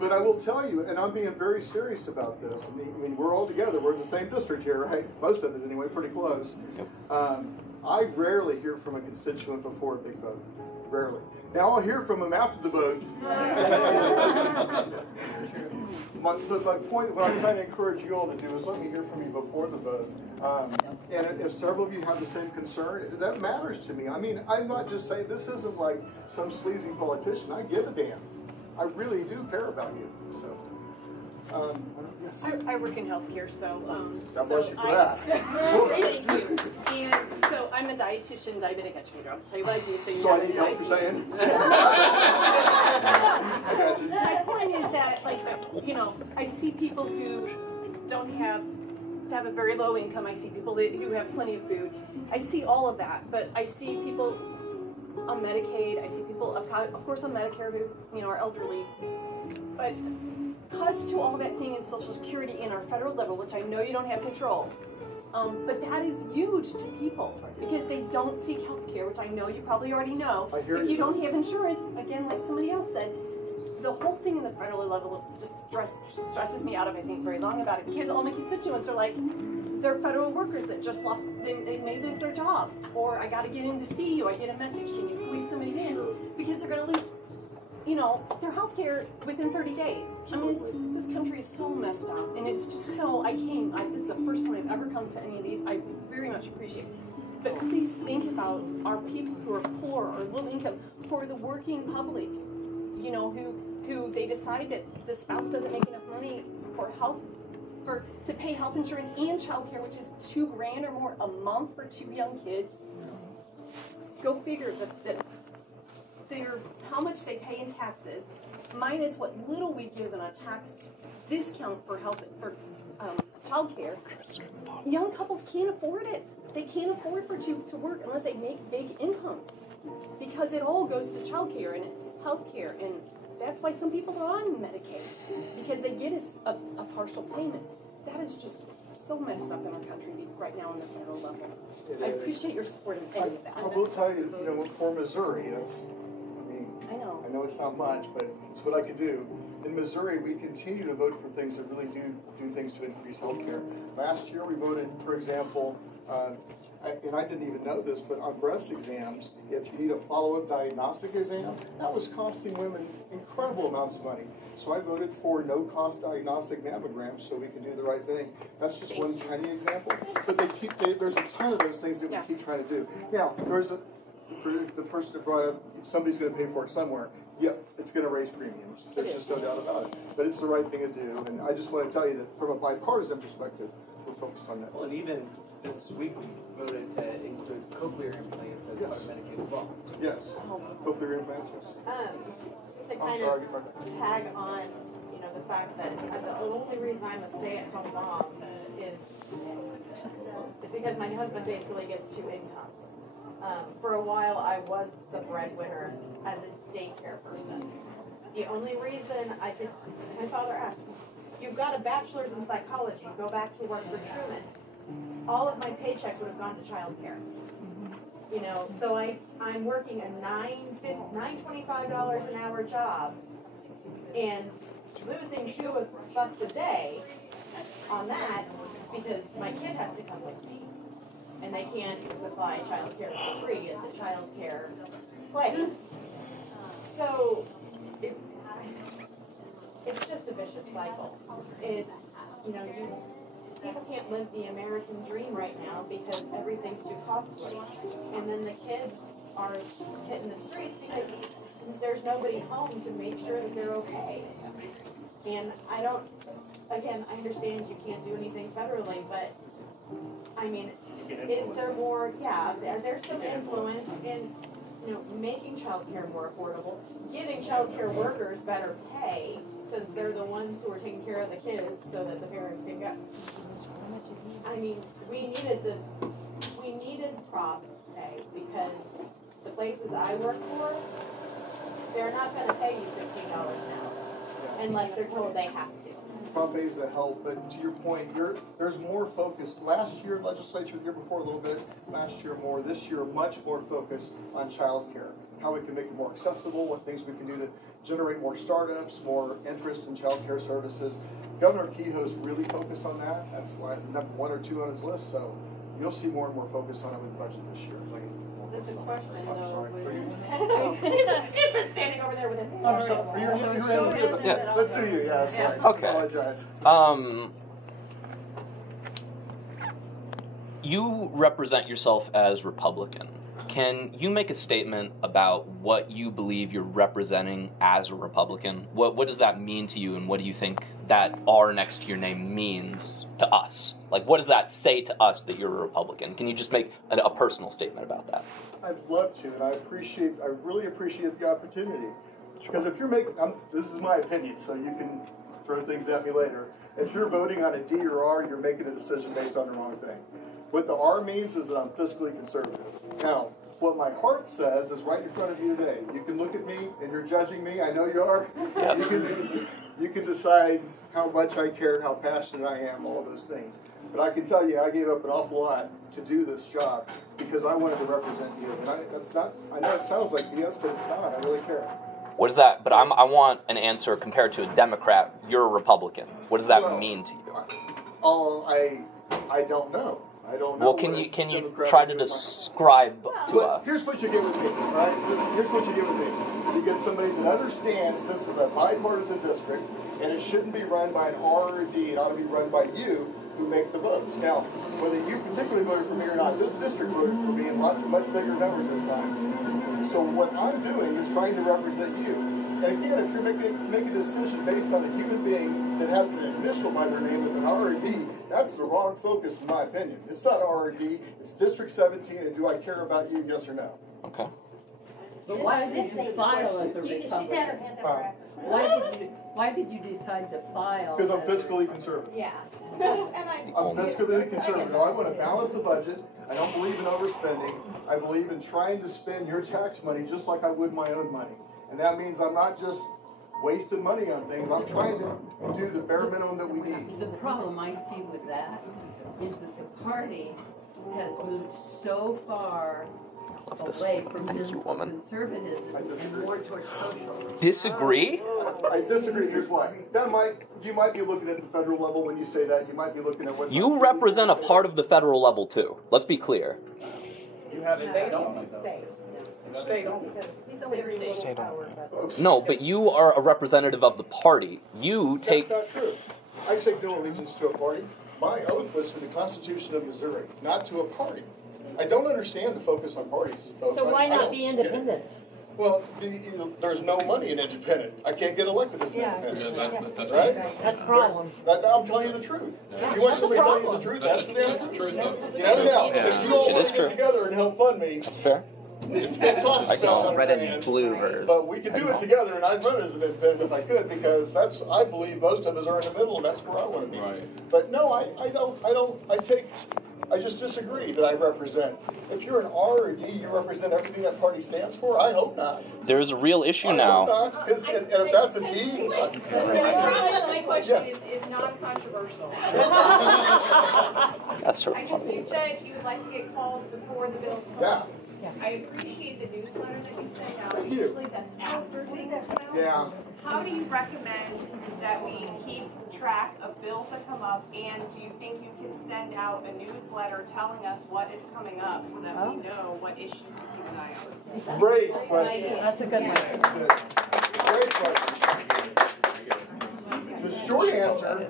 But I will tell you, and I'm being very serious about this, I mean, we're all together, we're in the same district here, right? Most of us anyway, pretty close. I rarely hear from a constituent before a big vote. Rarely. Now I'll hear from them after the vote. My point, what I'm trying to encourage you all to do is let me hear from you before the vote. And if several of you have the same concern, that matters to me. I mean, I'm not just saying this isn't like some sleazy politician. I give a damn. I really do care about you. So. Yes. I work in healthcare, so God bless you for that. Thank you. And so I'm a dietitian, diabetic educator. I'll tell you what I do. So you So know I need help, you're saying? I got you. My point is that, like, you know, I see people who don't have a very low income. I see people who have plenty of food. I see all of that, but I see people on Medicaid. I see people, of course, on Medicare who, you know, are elderly. But cuts to all that thing in Social Security in our federal level, which I know you don't have control. But that is huge to people because they don't seek health care, which I know you probably already know. If you don't have insurance, again, like somebody else said, the whole thing in the federal level just stresses me out if I think very long about it, because all my constituents are like, they're federal workers that just lost, they may lose their job, or I got to get in to see you, I get a message, can you squeeze somebody in? Because they're going to lose, you know, their health care within 30 days. I mean, this country is so messed up, and it's just so, this is the first time I've ever come to any of these. I very much appreciate it. But please think about our people who are poor or low income, who are the working public, you know, who they decide that the spouse doesn't make enough money for health, to pay health insurance and child care, which is $2,000 or more a month for 2 young kids. Go figure that how much they pay in taxes, minus what little we give them a tax discount for child care. Young couples can't afford it. They can't afford to work unless they make big incomes, because it all goes to child care and health care, and that's why some people are on Medicaid, because they get a partial payment. That is just so messed up in our country right now on the federal level. I appreciate your support in any of that. I will tell you, you know, for Missouri, I know it's not much, but it's what I could do. In Missouri, we continue to vote for things that really do things to increase health care. Last year, we voted, for example, and I didn't even know this, but on breast exams, if you need a follow-up diagnostic exam, that was costing women incredible amounts of money. So I voted for no-cost diagnostic mammograms so we can do the right thing. That's just one tiny example, but there's a ton of those things that we keep trying to do. Now, for the person that brought up, somebody's going to pay for it somewhere. Yep, it's going to raise premiums. There's just no doubt about it. But it's the right thing to do, and I just want to tell you that from a bipartisan perspective, we're focused on that. Well, and even this week we voted to include cochlear implants as part of Medicaid as well. Yes, cochlear implants, yes. To kind of tag on, you know, the fact that the only reason I'm a stay-at-home mom is because my husband basically gets 2 incomes. For a while, I was the breadwinner as a daycare person. The only reason I could, my father asked, you've got a bachelor's in psychology, go back to work for Truman. All of my paycheck would have gone to child care. You know, so I'm working a $9.25 an hour job and losing $2 a day on that because my kid has to come with me. And they can't supply child care for free at the child care place. So it's just a vicious cycle. It's, you know, people can't live the American dream right now because everything's too costly. And then the kids are hitting the streets because there's nobody home to make sure that they're okay. And I understand you can't do anything federally, but I mean, is there more, there's some influence, and making childcare more affordable, giving childcare workers better pay, since they're the ones who are taking care of the kids so that the parents can go. I mean, we needed prop pay because the places I work for, they're not going to pay you $15 an hour unless they're told they have to. Prop pay is a help, but to your point, there's more focus. Last year, legislature, the year before a little bit, last year more, this year much more focus on childcare. How we can make it more accessible, what things we can do to generate more startups, more interest in childcare services. Governor Kehoe's really focused on that. That's like number 1 or 2 on his list, so you'll see more and more focus on it with the budget this year. That's a question, I'm sorry. He's been standing over there with his I'm sorry. Yeah. Let's do you. Yeah, that's right. Okay. I apologize. You represent yourself as Republican. Can you make a statement about what you believe you're representing as a Republican? What does that mean to you, and what do you think that R next to your name means to us? Like, what does that say to us that you're a Republican? Can you just make a personal statement about that? I'd love to, and I really appreciate the opportunity. Because if you're making, this is my opinion, so you can throw things at me later. If you're voting on a D or R, you're making a decision based on the wrong thing. What the R means is that I'm fiscally conservative. Now, what my heart says is right in front of you today. You can look at me, and you're judging me. I know you are. Yes. You can decide how much I care, how passionate I am, all those things. But I can tell you, I gave up an awful lot to do this job because I wanted to represent you. And that's not. I know it sounds like BS, but it's not. I really care. What is that? But I want an answer compared to a Democrat. You're a Republican. What does that mean to you? I don't know. I don't know. Well, can you try to describe to us? Here's what you get with me, right? Here's what you get with me. You get somebody that understands this is a bipartisan district, and it shouldn't be run by an R or a D. It ought to be run by you who make the votes. Now, whether you particularly voted for me or not, this district voted for me in much bigger numbers this time. So what I'm doing is trying to represent you. And again, if you're making a decision based on a human being that has an initial by their name with an R or D, that's the wrong focus in my opinion. It's not R or D, it's District 17, and do I care about you, yes or no? Okay. But why did you file as a Republican? Why did you decide to file? Because I'm fiscally conservative. Yeah. I'm fiscally conservative. I want to balance the budget. I don't believe in overspending. I believe in trying to spend your tax money just like I would my own money. And that means I'm not just wasting money on things. I'm trying to do the bare minimum that we need. The problem I see with that is that the party has moved so far away from conservatism and more towards social. Disagree? I disagree. Here's why. You might be looking at the federal level when you say that. You might be looking at what You represent a part of the federal level too. Let's be clear. You have state only, though. State only. State only. No, but you are a representative of the party. You take. That's not true. I take no allegiance to a party. My oath was to the Constitution of Missouri, not to a party. I don't understand the focus on parties. So why not be independent? Well, there's no money in independent. I can't get elected as an independent. That's right? That's a problem. I'm telling you the truth. Yeah. You want somebody to tell you the truth? That's the damn truth. Yeah. If you all want to get together and help fund me, that's fair. It's going to cost us red and blue version. But we could do it together, and I'd run it as an independent if I could, because I believe most of us are in the middle, and that's where I want to be. Right. But no, I just disagree that I represent. If you're an R or a D, you represent everything that party stands for? I hope not. There's a real issue now. Because if that's a D... My question is non-controversial. That's her You said you would like to get calls before the bills come out. I appreciate the newsletter that you sent out. Usually that's after things come out. Yeah. How do you recommend that we keep track of bills that come up, and do you think you can send out a newsletter telling us what is coming up so that we know what issues to keep an eye on? Great question. That's a good one. Great question. The short answer,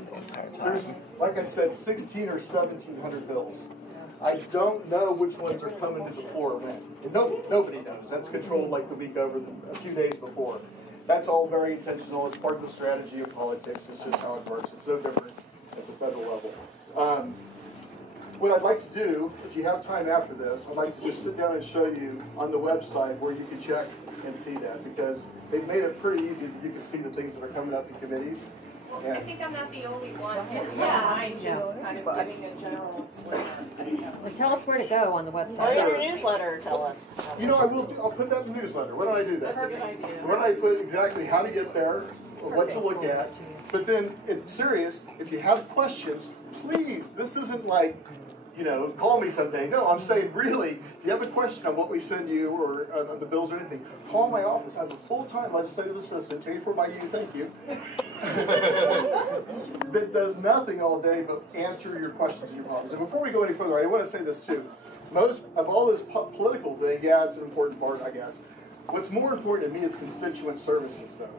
there's, like I said, 1,600 or 1,700 bills. I don't know which ones are coming to the floor when. And nobody knows. That's controlled like the week over, a few days before. That's all very intentional. It's part of the strategy of politics. It's just how it works. It's no different at the federal level. what I'd like to do, if you have time after this, I'd like to just sit down and show you on the website where you can check and see that, because they've made it pretty easy that you can see the things that are coming up in committees. I think I'm not the only one. Yeah. I'm just kind of giving a general disclaimer. Well, tell us where to go on the website. Or in your newsletter, tell us. You know, I'll put that in the newsletter. Why don't I do that? Perfect idea. Why don't I put exactly how to get there, or what to look at. But then, it's serious, if you have questions, please, this isn't like, you know, call me someday. No, I'm saying really, if you have a question on what we send you or on the bills or anything, call my office. I have a full-time legislative assistant, paid for by you, thank you, that does nothing all day but answer your questions and your problems. And before we go any further, I want to say this too. Most of all this political thing, yeah, it's an important part, I guess. What's more important to me is constituent services, though.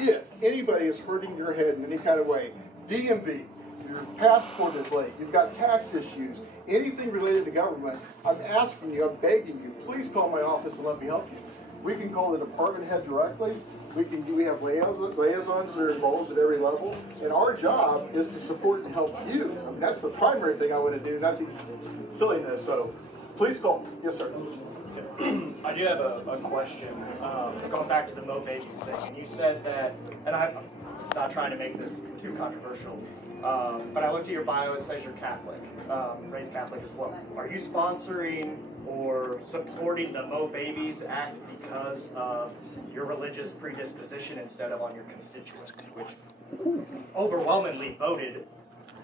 If anybody is hurting your head in any kind of way, DMV, your passport is late, you've got tax issues, anything related to government, I'm asking you, I'm begging you, please call my office and let me help you. We can call the department head directly. We have liaisons that are involved at every level. And our job is to support and help you. I mean, that's the primary thing I want to do, not these silliness. So please call. Yes, sir. I do have a question, going back to the Mo Babies thing. And you said that, and I'm not trying to make this too controversial, but I looked at your bio, it says you're Catholic, raised Catholic as well. Are you sponsoring or supporting the Mo Babies Act because of your religious predisposition instead of on your constituents, which overwhelmingly voted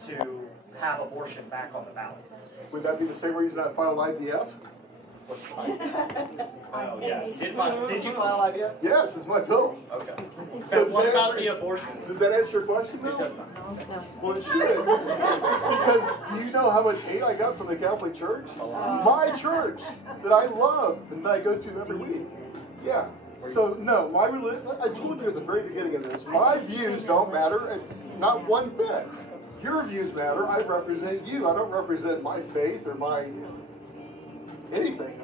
to have abortion back on the ballot? Would that be the same reason I filed IVF? Oh, yeah. Did you file IVF? Yes, it's my bill. Okay. So what about the abortion? Does that answer your question, though? It does not. Well, it should. Because do you know how much hate I got from the Catholic Church? My church that I love and that I go to every week. Yeah. So, no, my religion, I told you at the very beginning of this, my views don't matter, and not one bit. Your views matter. I represent you. I don't represent my faith or my anything.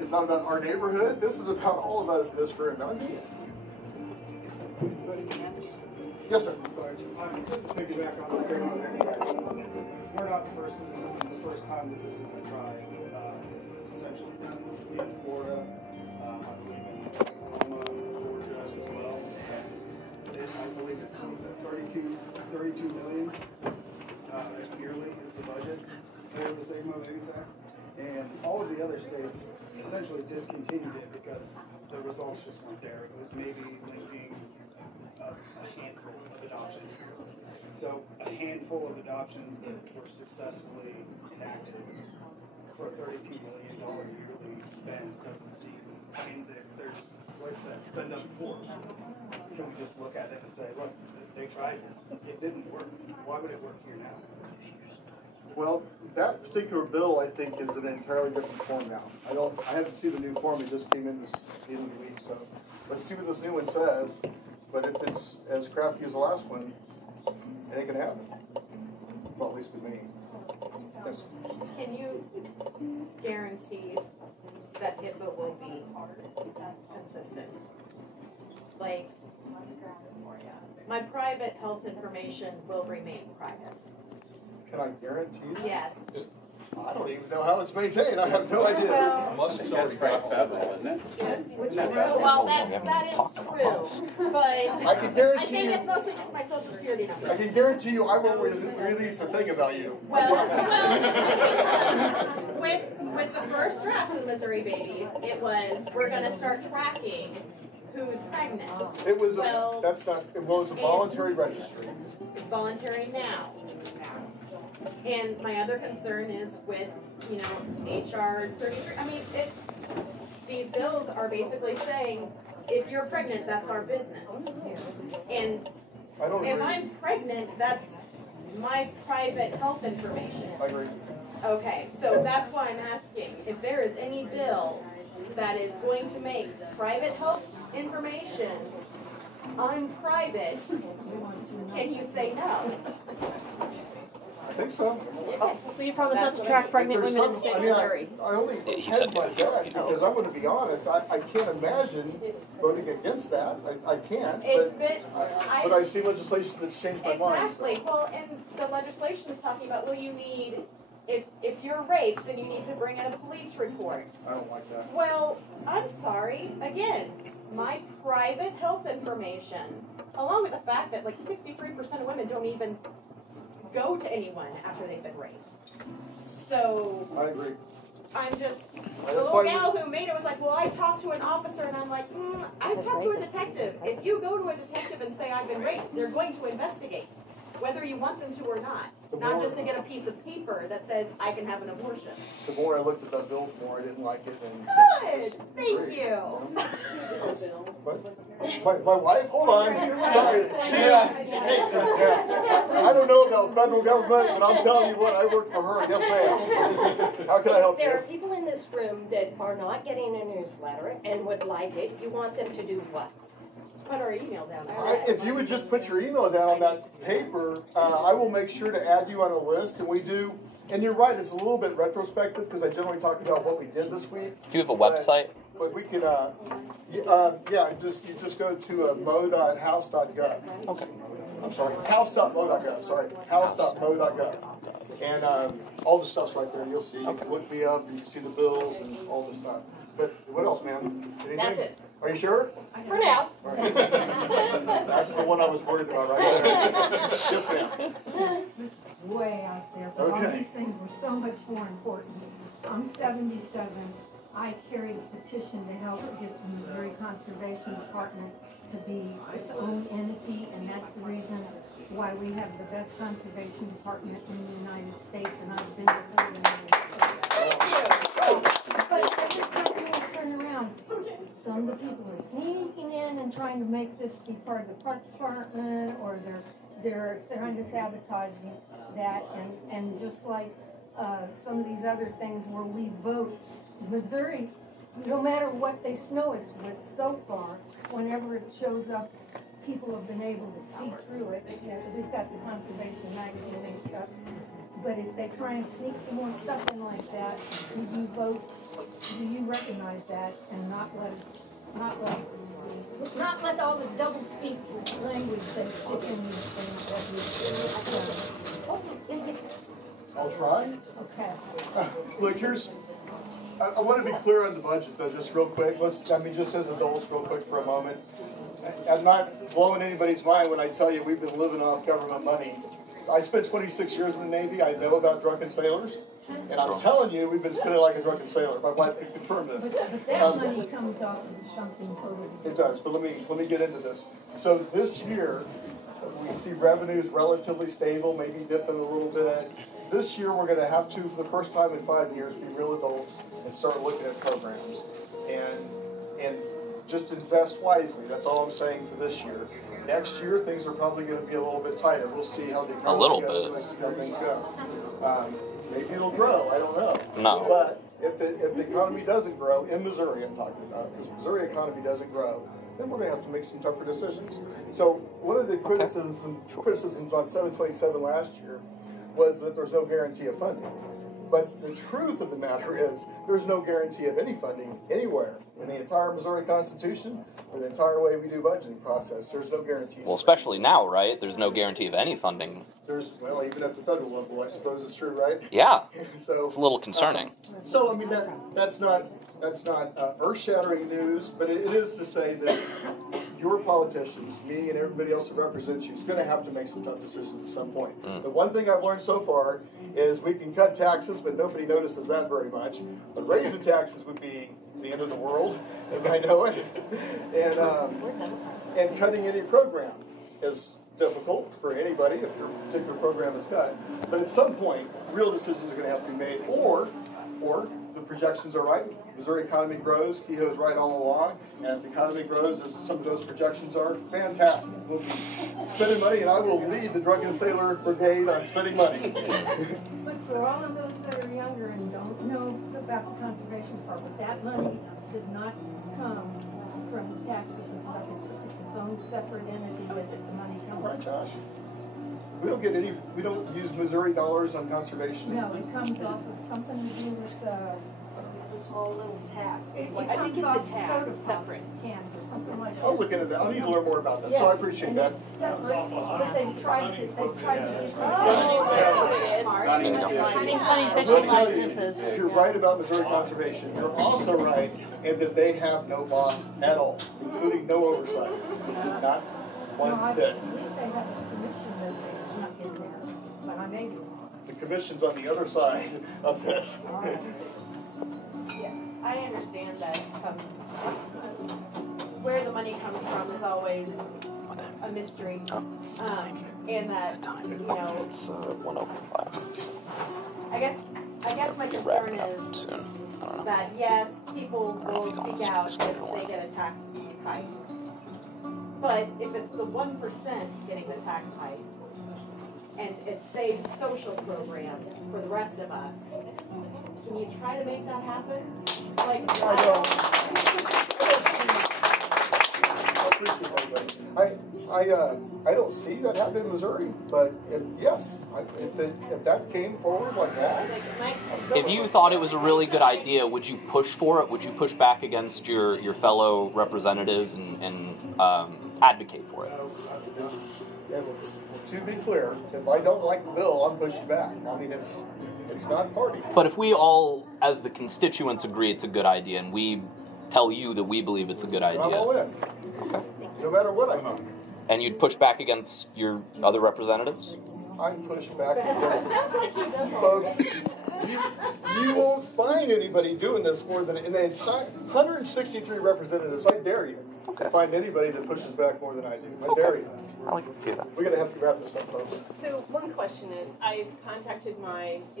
It's not about our neighborhood. This is about all of us in this room. Not me. Yes, sir. Just to piggyback on the same thing, we're not the first. This isn't the first time that this has been tried. It's essentially done in Florida, I believe in Oklahoma, Georgia as well. I believe it's 32 million yearly is the budget for the Save Mo Babies Act. And all of the other states essentially discontinued it because the results just weren't there. It was maybe linking a handful of adoptions. So a handful of adoptions that were successfully enacted for a $32 million yearly spend doesn't seem, I mean, there's, like I said, it's been done before. Can we just look at it and say, look, they tried this, it didn't work. Why would it work here now? Well, that particular bill, I think, is an entirely different form now. I haven't seen the new form. It just came in this beginning of the week, so let's see what this new one says. But if it's as crappy as the last one, it ain't gonna happen. Well, at least with me. Yes. Can you guarantee that HIPAA will be consistent? Like, my private health information will remain private. Can I guarantee that? Yes. I don't even know how it's maintained. I have no idea. Most of it's federal, isn't it? Well, that is true, but I can guarantee I think you. it's mostly just my social security number. I can guarantee you I won't release a thing about you. Well, with the first draft of Missouri Babies, it was, we're going to start tracking who's pregnant. It was well, it was a voluntary registry. It's voluntary now. And my other concern is with, HR 33. I mean, these bills are basically saying, if you're pregnant, that's our business. And if I'm pregnant, that's my private health information. I agree. Okay, so that's why I'm asking, if there is any bill that is going to make private health information unprivate, can you say no? I think so. Will you promise not to track pregnant women in the state of Missouri? I only hedge my bet because I'm going to be honest. I can't imagine voting against that. I can't. But I see legislation that's changed my mind. Exactly. Well, and the legislation is talking about, well, you need if you're raped, then you need to bring in a police report. I don't like that. Well, I'm sorry. Again, my private health information, along with the fact that like 63% of women don't even go to anyone after they've been raped. So I agree. I'm just the That's little why gal who made it was like, well, I talked to an officer, and I'm like, I talked to a detective. If you go to a detective and say I've been raped, they're going to investigate, whether you want them to or not. Not just to get a piece of paper that says I can have an abortion. The more I looked at that bill, the more I didn't like it. And Good. Thank you. What? My wife? Hold on. Sorry. Yeah. I don't know about federal government, but I'm telling you what, I work for her. Yes, ma'am. How can I help you? There are people in this room that are not getting a newsletter and would like it. You want them to do what? Put our email down. If you would just put your email down on that paper, I will make sure to add you on a list. And we do, and you're right, it's a little bit retrospective because I generally talk about what we did this week. Do you have a website? But we can, you just go to mo.house.gov. Okay. I'm sorry, house.mo.gov. Sorry, house.mo.gov. And all the stuff's right there. You'll see. You can look me up, and you can see the bills and all this stuff. But what else, ma'am? Anything? That's it. Are you sure? For now. All right. That's the one I was worried about right there. Yes, ma'am. It's way out there, but all Okay. these things were so much more important. I'm 77. I carried a petition to help get the Missouri Conservation Department to be its own entity, and that's the reason why we have the best conservation department in the United States, and I've been to the United States. But every time we turn around, some of the people are sneaking in and trying to make this be part of the park department, or they're trying to sabotage that, and just like some of these other things where we vote, Missouri, no matter what they snow us with so far, whenever it shows up, people have been able to see through it. We've got the conservation magazine and stuff. But if they try and sneak some more stuff in like that, would you vote? Do you recognize that and not let all the double speak language they stick in these things that we I'll try. Okay. Look, I want to be clear on the budget, though, just real quick. Just as adults, real quick for a moment. I'm not blowing anybody's mind when I tell you we've been living off government money. I spent 26 years in the Navy. I know about drunken sailors. And I'm telling you, we've been spending like a drunken sailor. My wife can confirm this. But that money comes off of something totally different. It does, but let me get into this. So this year, we see revenues relatively stable, maybe dipping a little bit. This year, we're going to have to, for the first time in 5 years, be real adults and start looking at programs and just invest wisely. That's all I'm saying for this year. Next year, things are probably going to be a little bit tighter. We'll see how the economy goes. We'll see how things go. Maybe it'll grow. I don't know. No. But if the economy doesn't grow, in Missouri I'm talking about, because Missouri economy doesn't grow, then we're going to have to make some tougher decisions. So one of the criticisms on 727 last year was that there's no guarantee of funding. But the truth of the matter is there's no guarantee of any funding anywhere in the entire Missouri Constitution or the entire way we do budgeting process. There's no guarantee. Well, especially now, right? There's no guarantee of any funding. Well, even at the federal level, I suppose it's true, right? Yeah. So it's a little concerning. So I mean that's not earth-shattering news, but it is to say that your politicians, me and everybody else who represents you, is going to have to make some tough decisions at some point. The one thing I've learned so far is we can cut taxes, but nobody notices that very much. But raising taxes would be the end of the world, as I know it. And cutting any program is difficult for anybody if your particular program is cut. But at some point, real decisions are going to have to be made, or the projections are right. Missouri economy grows, Kehoe's right all along, and if the economy grows, as some of those projections are, fantastic. We'll be spending money, and I will lead the Drunken Sailor Brigade on spending money. But for all of those that are younger and don't know about the conservation department, that money does not come from taxes and stuff. It's its own separate entity that the money comes from. Right, Josh? We don't use Missouri dollars on conservation. No, it comes off of something to do with It's a small little tax. I think it's a tax, separate. Cans or something like that. I'll look into that. I need to learn more about that, so I appreciate that. But they tried to, they've tried to. You're right about Missouri Conservation. You're also right in that they have no boss at all, including no oversight. Not one bit. I believe they have a commission that they snuck in there, but I may be wrong. The commission's on the other side of this. Yeah, I understand that where the money comes from is always a mystery, and that It's 1:05. I guess my concern is that yes, people will speak out if they get a tax hike, but if it's the 1% getting the tax hike, and it saves social programs for the rest of us, can you try to make that happen? Like, I don't see that happening in Missouri, but if that came forward like that. If you thought it was a really good idea, would you push for it? Would you push back against your fellow representatives and advocate for it? Yeah, to be clear, if I don't like the bill, I'm pushing back. I mean, it's not party. But if we all, as the constituents, agree it's a good idea, and we tell you that we believe it's a good idea, I'm all in. Okay. No matter what I do. And you'd push back against your other representatives? I'm pushing back against folks. You won't find anybody doing this more than in the entire 163 representatives. I dare you to find anybody that pushes back more than I do. I dare you. I like to hear that. We're going to have to wrap this up, folks. So one question is, I've contacted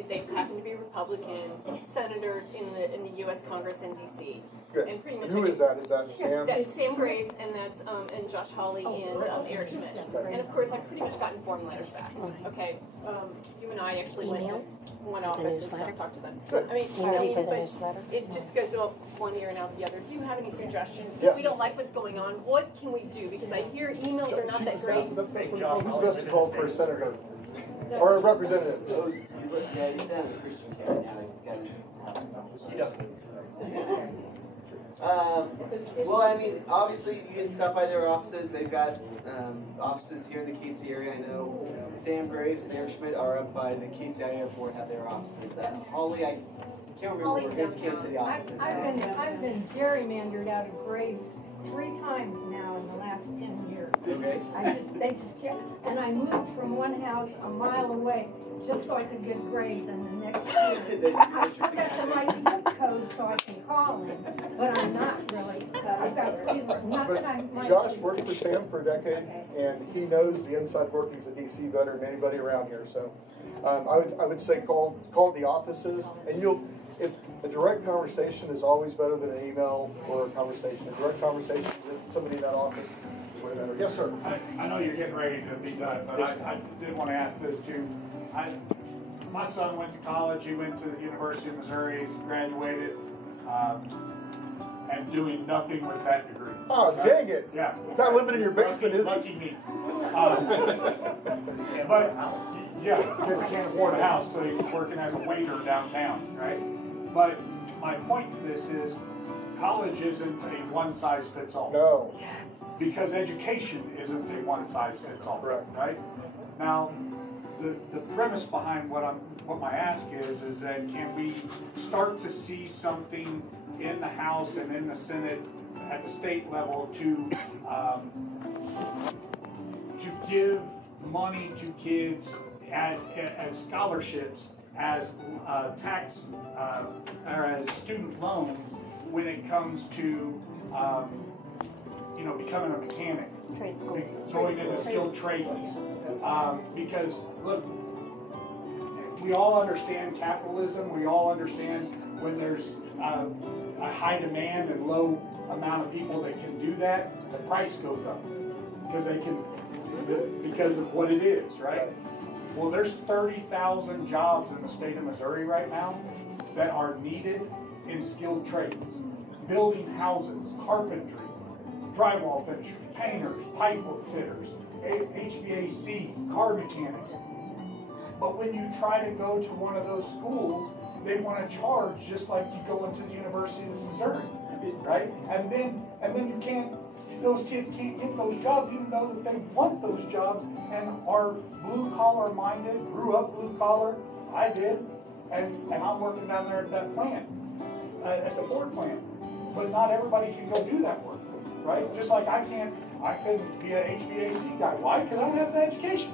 they just happen to be Republican senators in the U.S. Congress in D.C. Good. And pretty much Who is that? Is that Sam? That's Sam Graves, and that's and Josh Hawley and Eric Schmidt. And of course, I've pretty much gotten form letters back. Okay, you and I actually went to one office and talked to them. Good. I mean, but it just goes up one ear and out the other. Do you have any suggestions? If Yes. we don't like what's going on, what can we do? Because I hear emails are not that great. Who's best to call for a senator or a representative? Yeah, he's down in Christian County now. He's got his house. Well, I mean, obviously you can stop by their offices. They've got offices here in the Casey area. I know Sam Graves and Eric Schmidt are up by the Casey Airport, have their offices. Holly, I can't remember where his Kansas City office is. I've been gerrymandered out of Graves 3 times now in the last 10 years. Okay. They just kept, and I moved from one house a mile away just so I could get Graves, and the next year I stuck at the right zip code so I can call him, but I'm not really. Josh worked for Sam for a decade, and he knows the inside workings of DC better than anybody around here. So, I would say call the offices, and if a direct conversation is always better than an email or a conversation. A direct conversation with somebody in that office is way better. Yes, sir. I know you're getting ready to be done, but I did want to ask this too. My son went to college. He went to the University of Missouri. He graduated, and doing nothing with that degree. Oh, dang it! Yeah. Not living in your basement, is it? Lucky me. But yeah, because he can't afford a house, so he's working as a waiter downtown, right? But my point to this is, college isn't a one-size-fits-all. No. Because education isn't a one-size-fits-all, right? Now, the premise behind what my ask is that can we start to see something in the House and in the Senate at the state level to give money to kids as scholarships, as tax or as student loans when it comes to becoming a mechanic, going into skilled trades. Because look, we all understand capitalism. We all understand when there's a high demand and low amount of people that can do that, the price goes up because of what it is, right? Well, there's 30,000 jobs in the state of Missouri right now that are needed in skilled trades, building houses, carpentry, drywall finishers, painters, pipe fitters, HVAC, car mechanics. But when you try to go to one of those schools, they want to charge just like you go into the University of Missouri, right? And then you can't those kids can't get those jobs even though that they want those jobs and are blue collar minded, grew up blue collar. I did, and I'm working down there at that plant, at the Ford plant. But not everybody can go do that work, right? Just like I couldn't be an HVAC guy. Why? Because I don't have the education,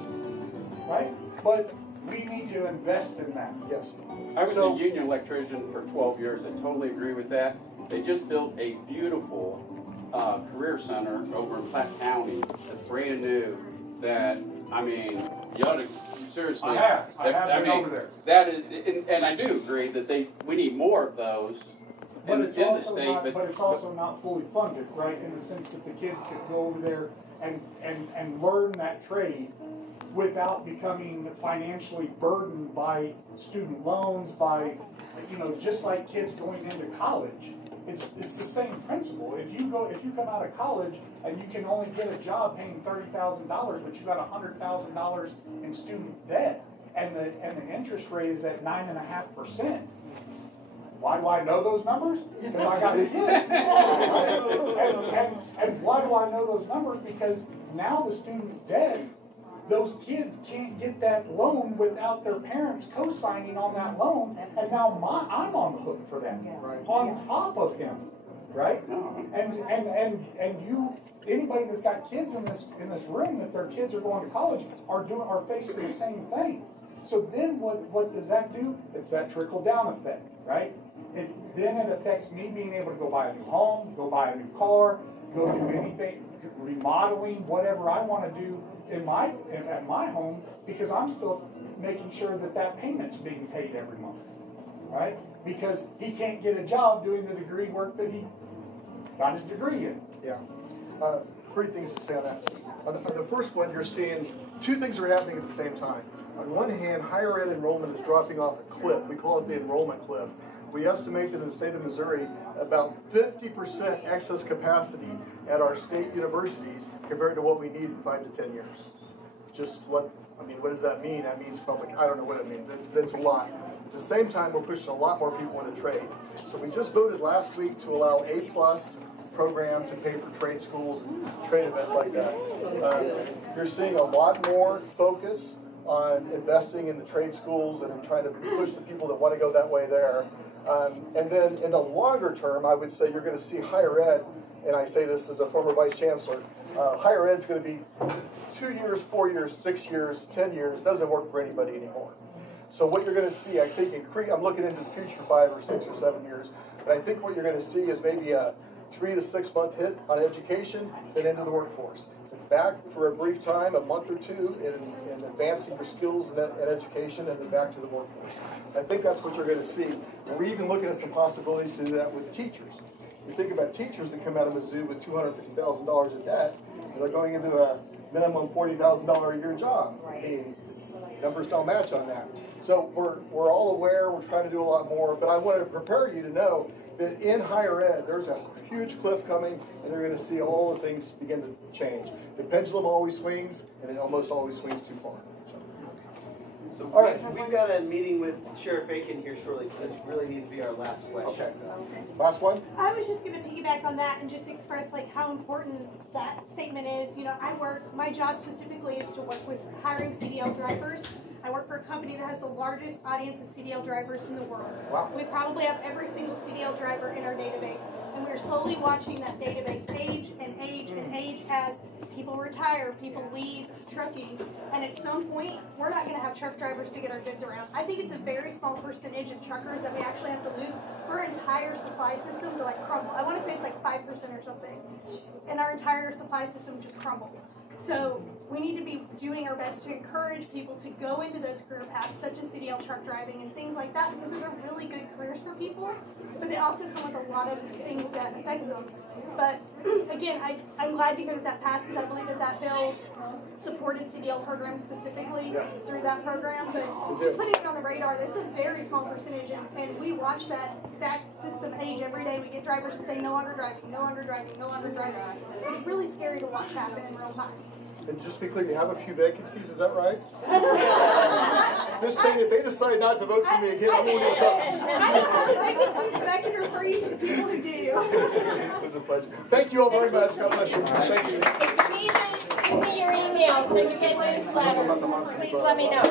right? But we need to invest in that. Yes. I was a union electrician for 12 years. I totally agree with that. They just built a beautiful career center over in Platte County that's brand new. That, I mean, you ought to seriously. I have been over there. That is, and I do agree that we need more of those. But it's also not fully funded, right? In the sense that the kids could go over there and learn that trade without becoming financially burdened by student loans, by, just like kids going into college. It's the same principle. If you come out of college and you can only get a job paying $30,000, but you got $100,000 in student debt, and the interest rate is at 9.5%. Why do I know those numbers? Because I got a kid. and why do I know those numbers? Because now the student debt, those kids can't get that loan without their parents co-signing on that loan, and now I'm on the hook for that, on top of him, right? And you, anybody that's got kids in this room that their kids are going to college are facing the same thing. So then what does that do? It's that trickle down effect, right? Then it affects me being able to go buy a new home, go buy a new car, go do anything, remodeling, whatever I want to do at my home, because I'm still making sure that payment's being paid every month, right? Because he can't get a job doing the degree work that he got his degree in. Yeah. Three things to say on that. On the first one, you're seeing two things are happening at the same time. On one hand, higher ed enrollment is dropping off a cliff. We call it the enrollment cliff. We estimate that in the state of Missouri, about 50% excess capacity at our state universities compared to what we need in 5 to 10 years. What does that mean? That means I don't know what it means. It's a lot. At the same time, we're pushing a lot more people into trade. So we just voted last week to allow A+ program to pay for trade schools and trade events like that. You're seeing a lot more focus on investing in the trade schools and in trying to push the people that want to go that way there. And then in the longer term, I would say you're going to see higher ed, and I say this as a former vice chancellor, higher ed's going to be 2 years, 4 years, 6 years, 10 years. It doesn't work for anybody anymore. So what you're going to see, I think, I'm looking into the future 5 or 6 or 7 years, but I think what you're going to see is maybe a 3 to 6 month hit on education, then into the workforce. Back for a brief time, a month or two, in advancing your skills and education, and then back to the workforce. I think that's what you're going to see. And we're even looking at some possibilities to do that with teachers. You think about teachers that come out of Mizzou with $250,000 in debt, and they're going into a minimum $40,000 a year job. Numbers don't match on that. So we're all aware, we're trying to do a lot more, but I want to prepare you to know that in higher ed, there's a huge cliff coming, and they're going to see all the things begin to change. The pendulum always swings, and it almost always swings too far. So all right, we've got a meeting with Sheriff Aiken here shortly, so this really needs to be our last question. Okay. Last one? I was just going to piggyback on that and just express how important that statement is. My job specifically is to work with hiring CDL drivers. I work for a company that has the largest audience of CDL drivers in the world. Wow. We probably have every single CDL driver in our database, and we're slowly watching that database age and age and age as people retire, people leave trucking, and at some point, we're not going to have truck drivers to get our goods around. I think it's a very small percentage of truckers that we actually have to lose for our entire supply system to crumble. I want to say it's 5% or something, and our entire supply system just crumbles. So we need to be doing our best to encourage people to go into those career paths, such as CDL truck driving and things like that, because those are really good careers for people, but they also come with a lot of things that affect them. But again, I'm glad to hear that passed, because I believe that bill supported CDL programs specifically through that program, but just putting it on the radar, that's a very small percentage, and we watch that system age every day. We get drivers to say no longer driving, no longer driving, no longer driving. It's really scary to watch happen in real time. And just to be clear, you have a few vacancies, is that right? Just saying, if they decide not to vote for me again, I'm going to do something. I don't have the vacancies, but I can refer you to the people who do. It was a pleasure. Thank you all very much. God bless you. Thank you. If you need to give me your email so you get newsletters, please let me know.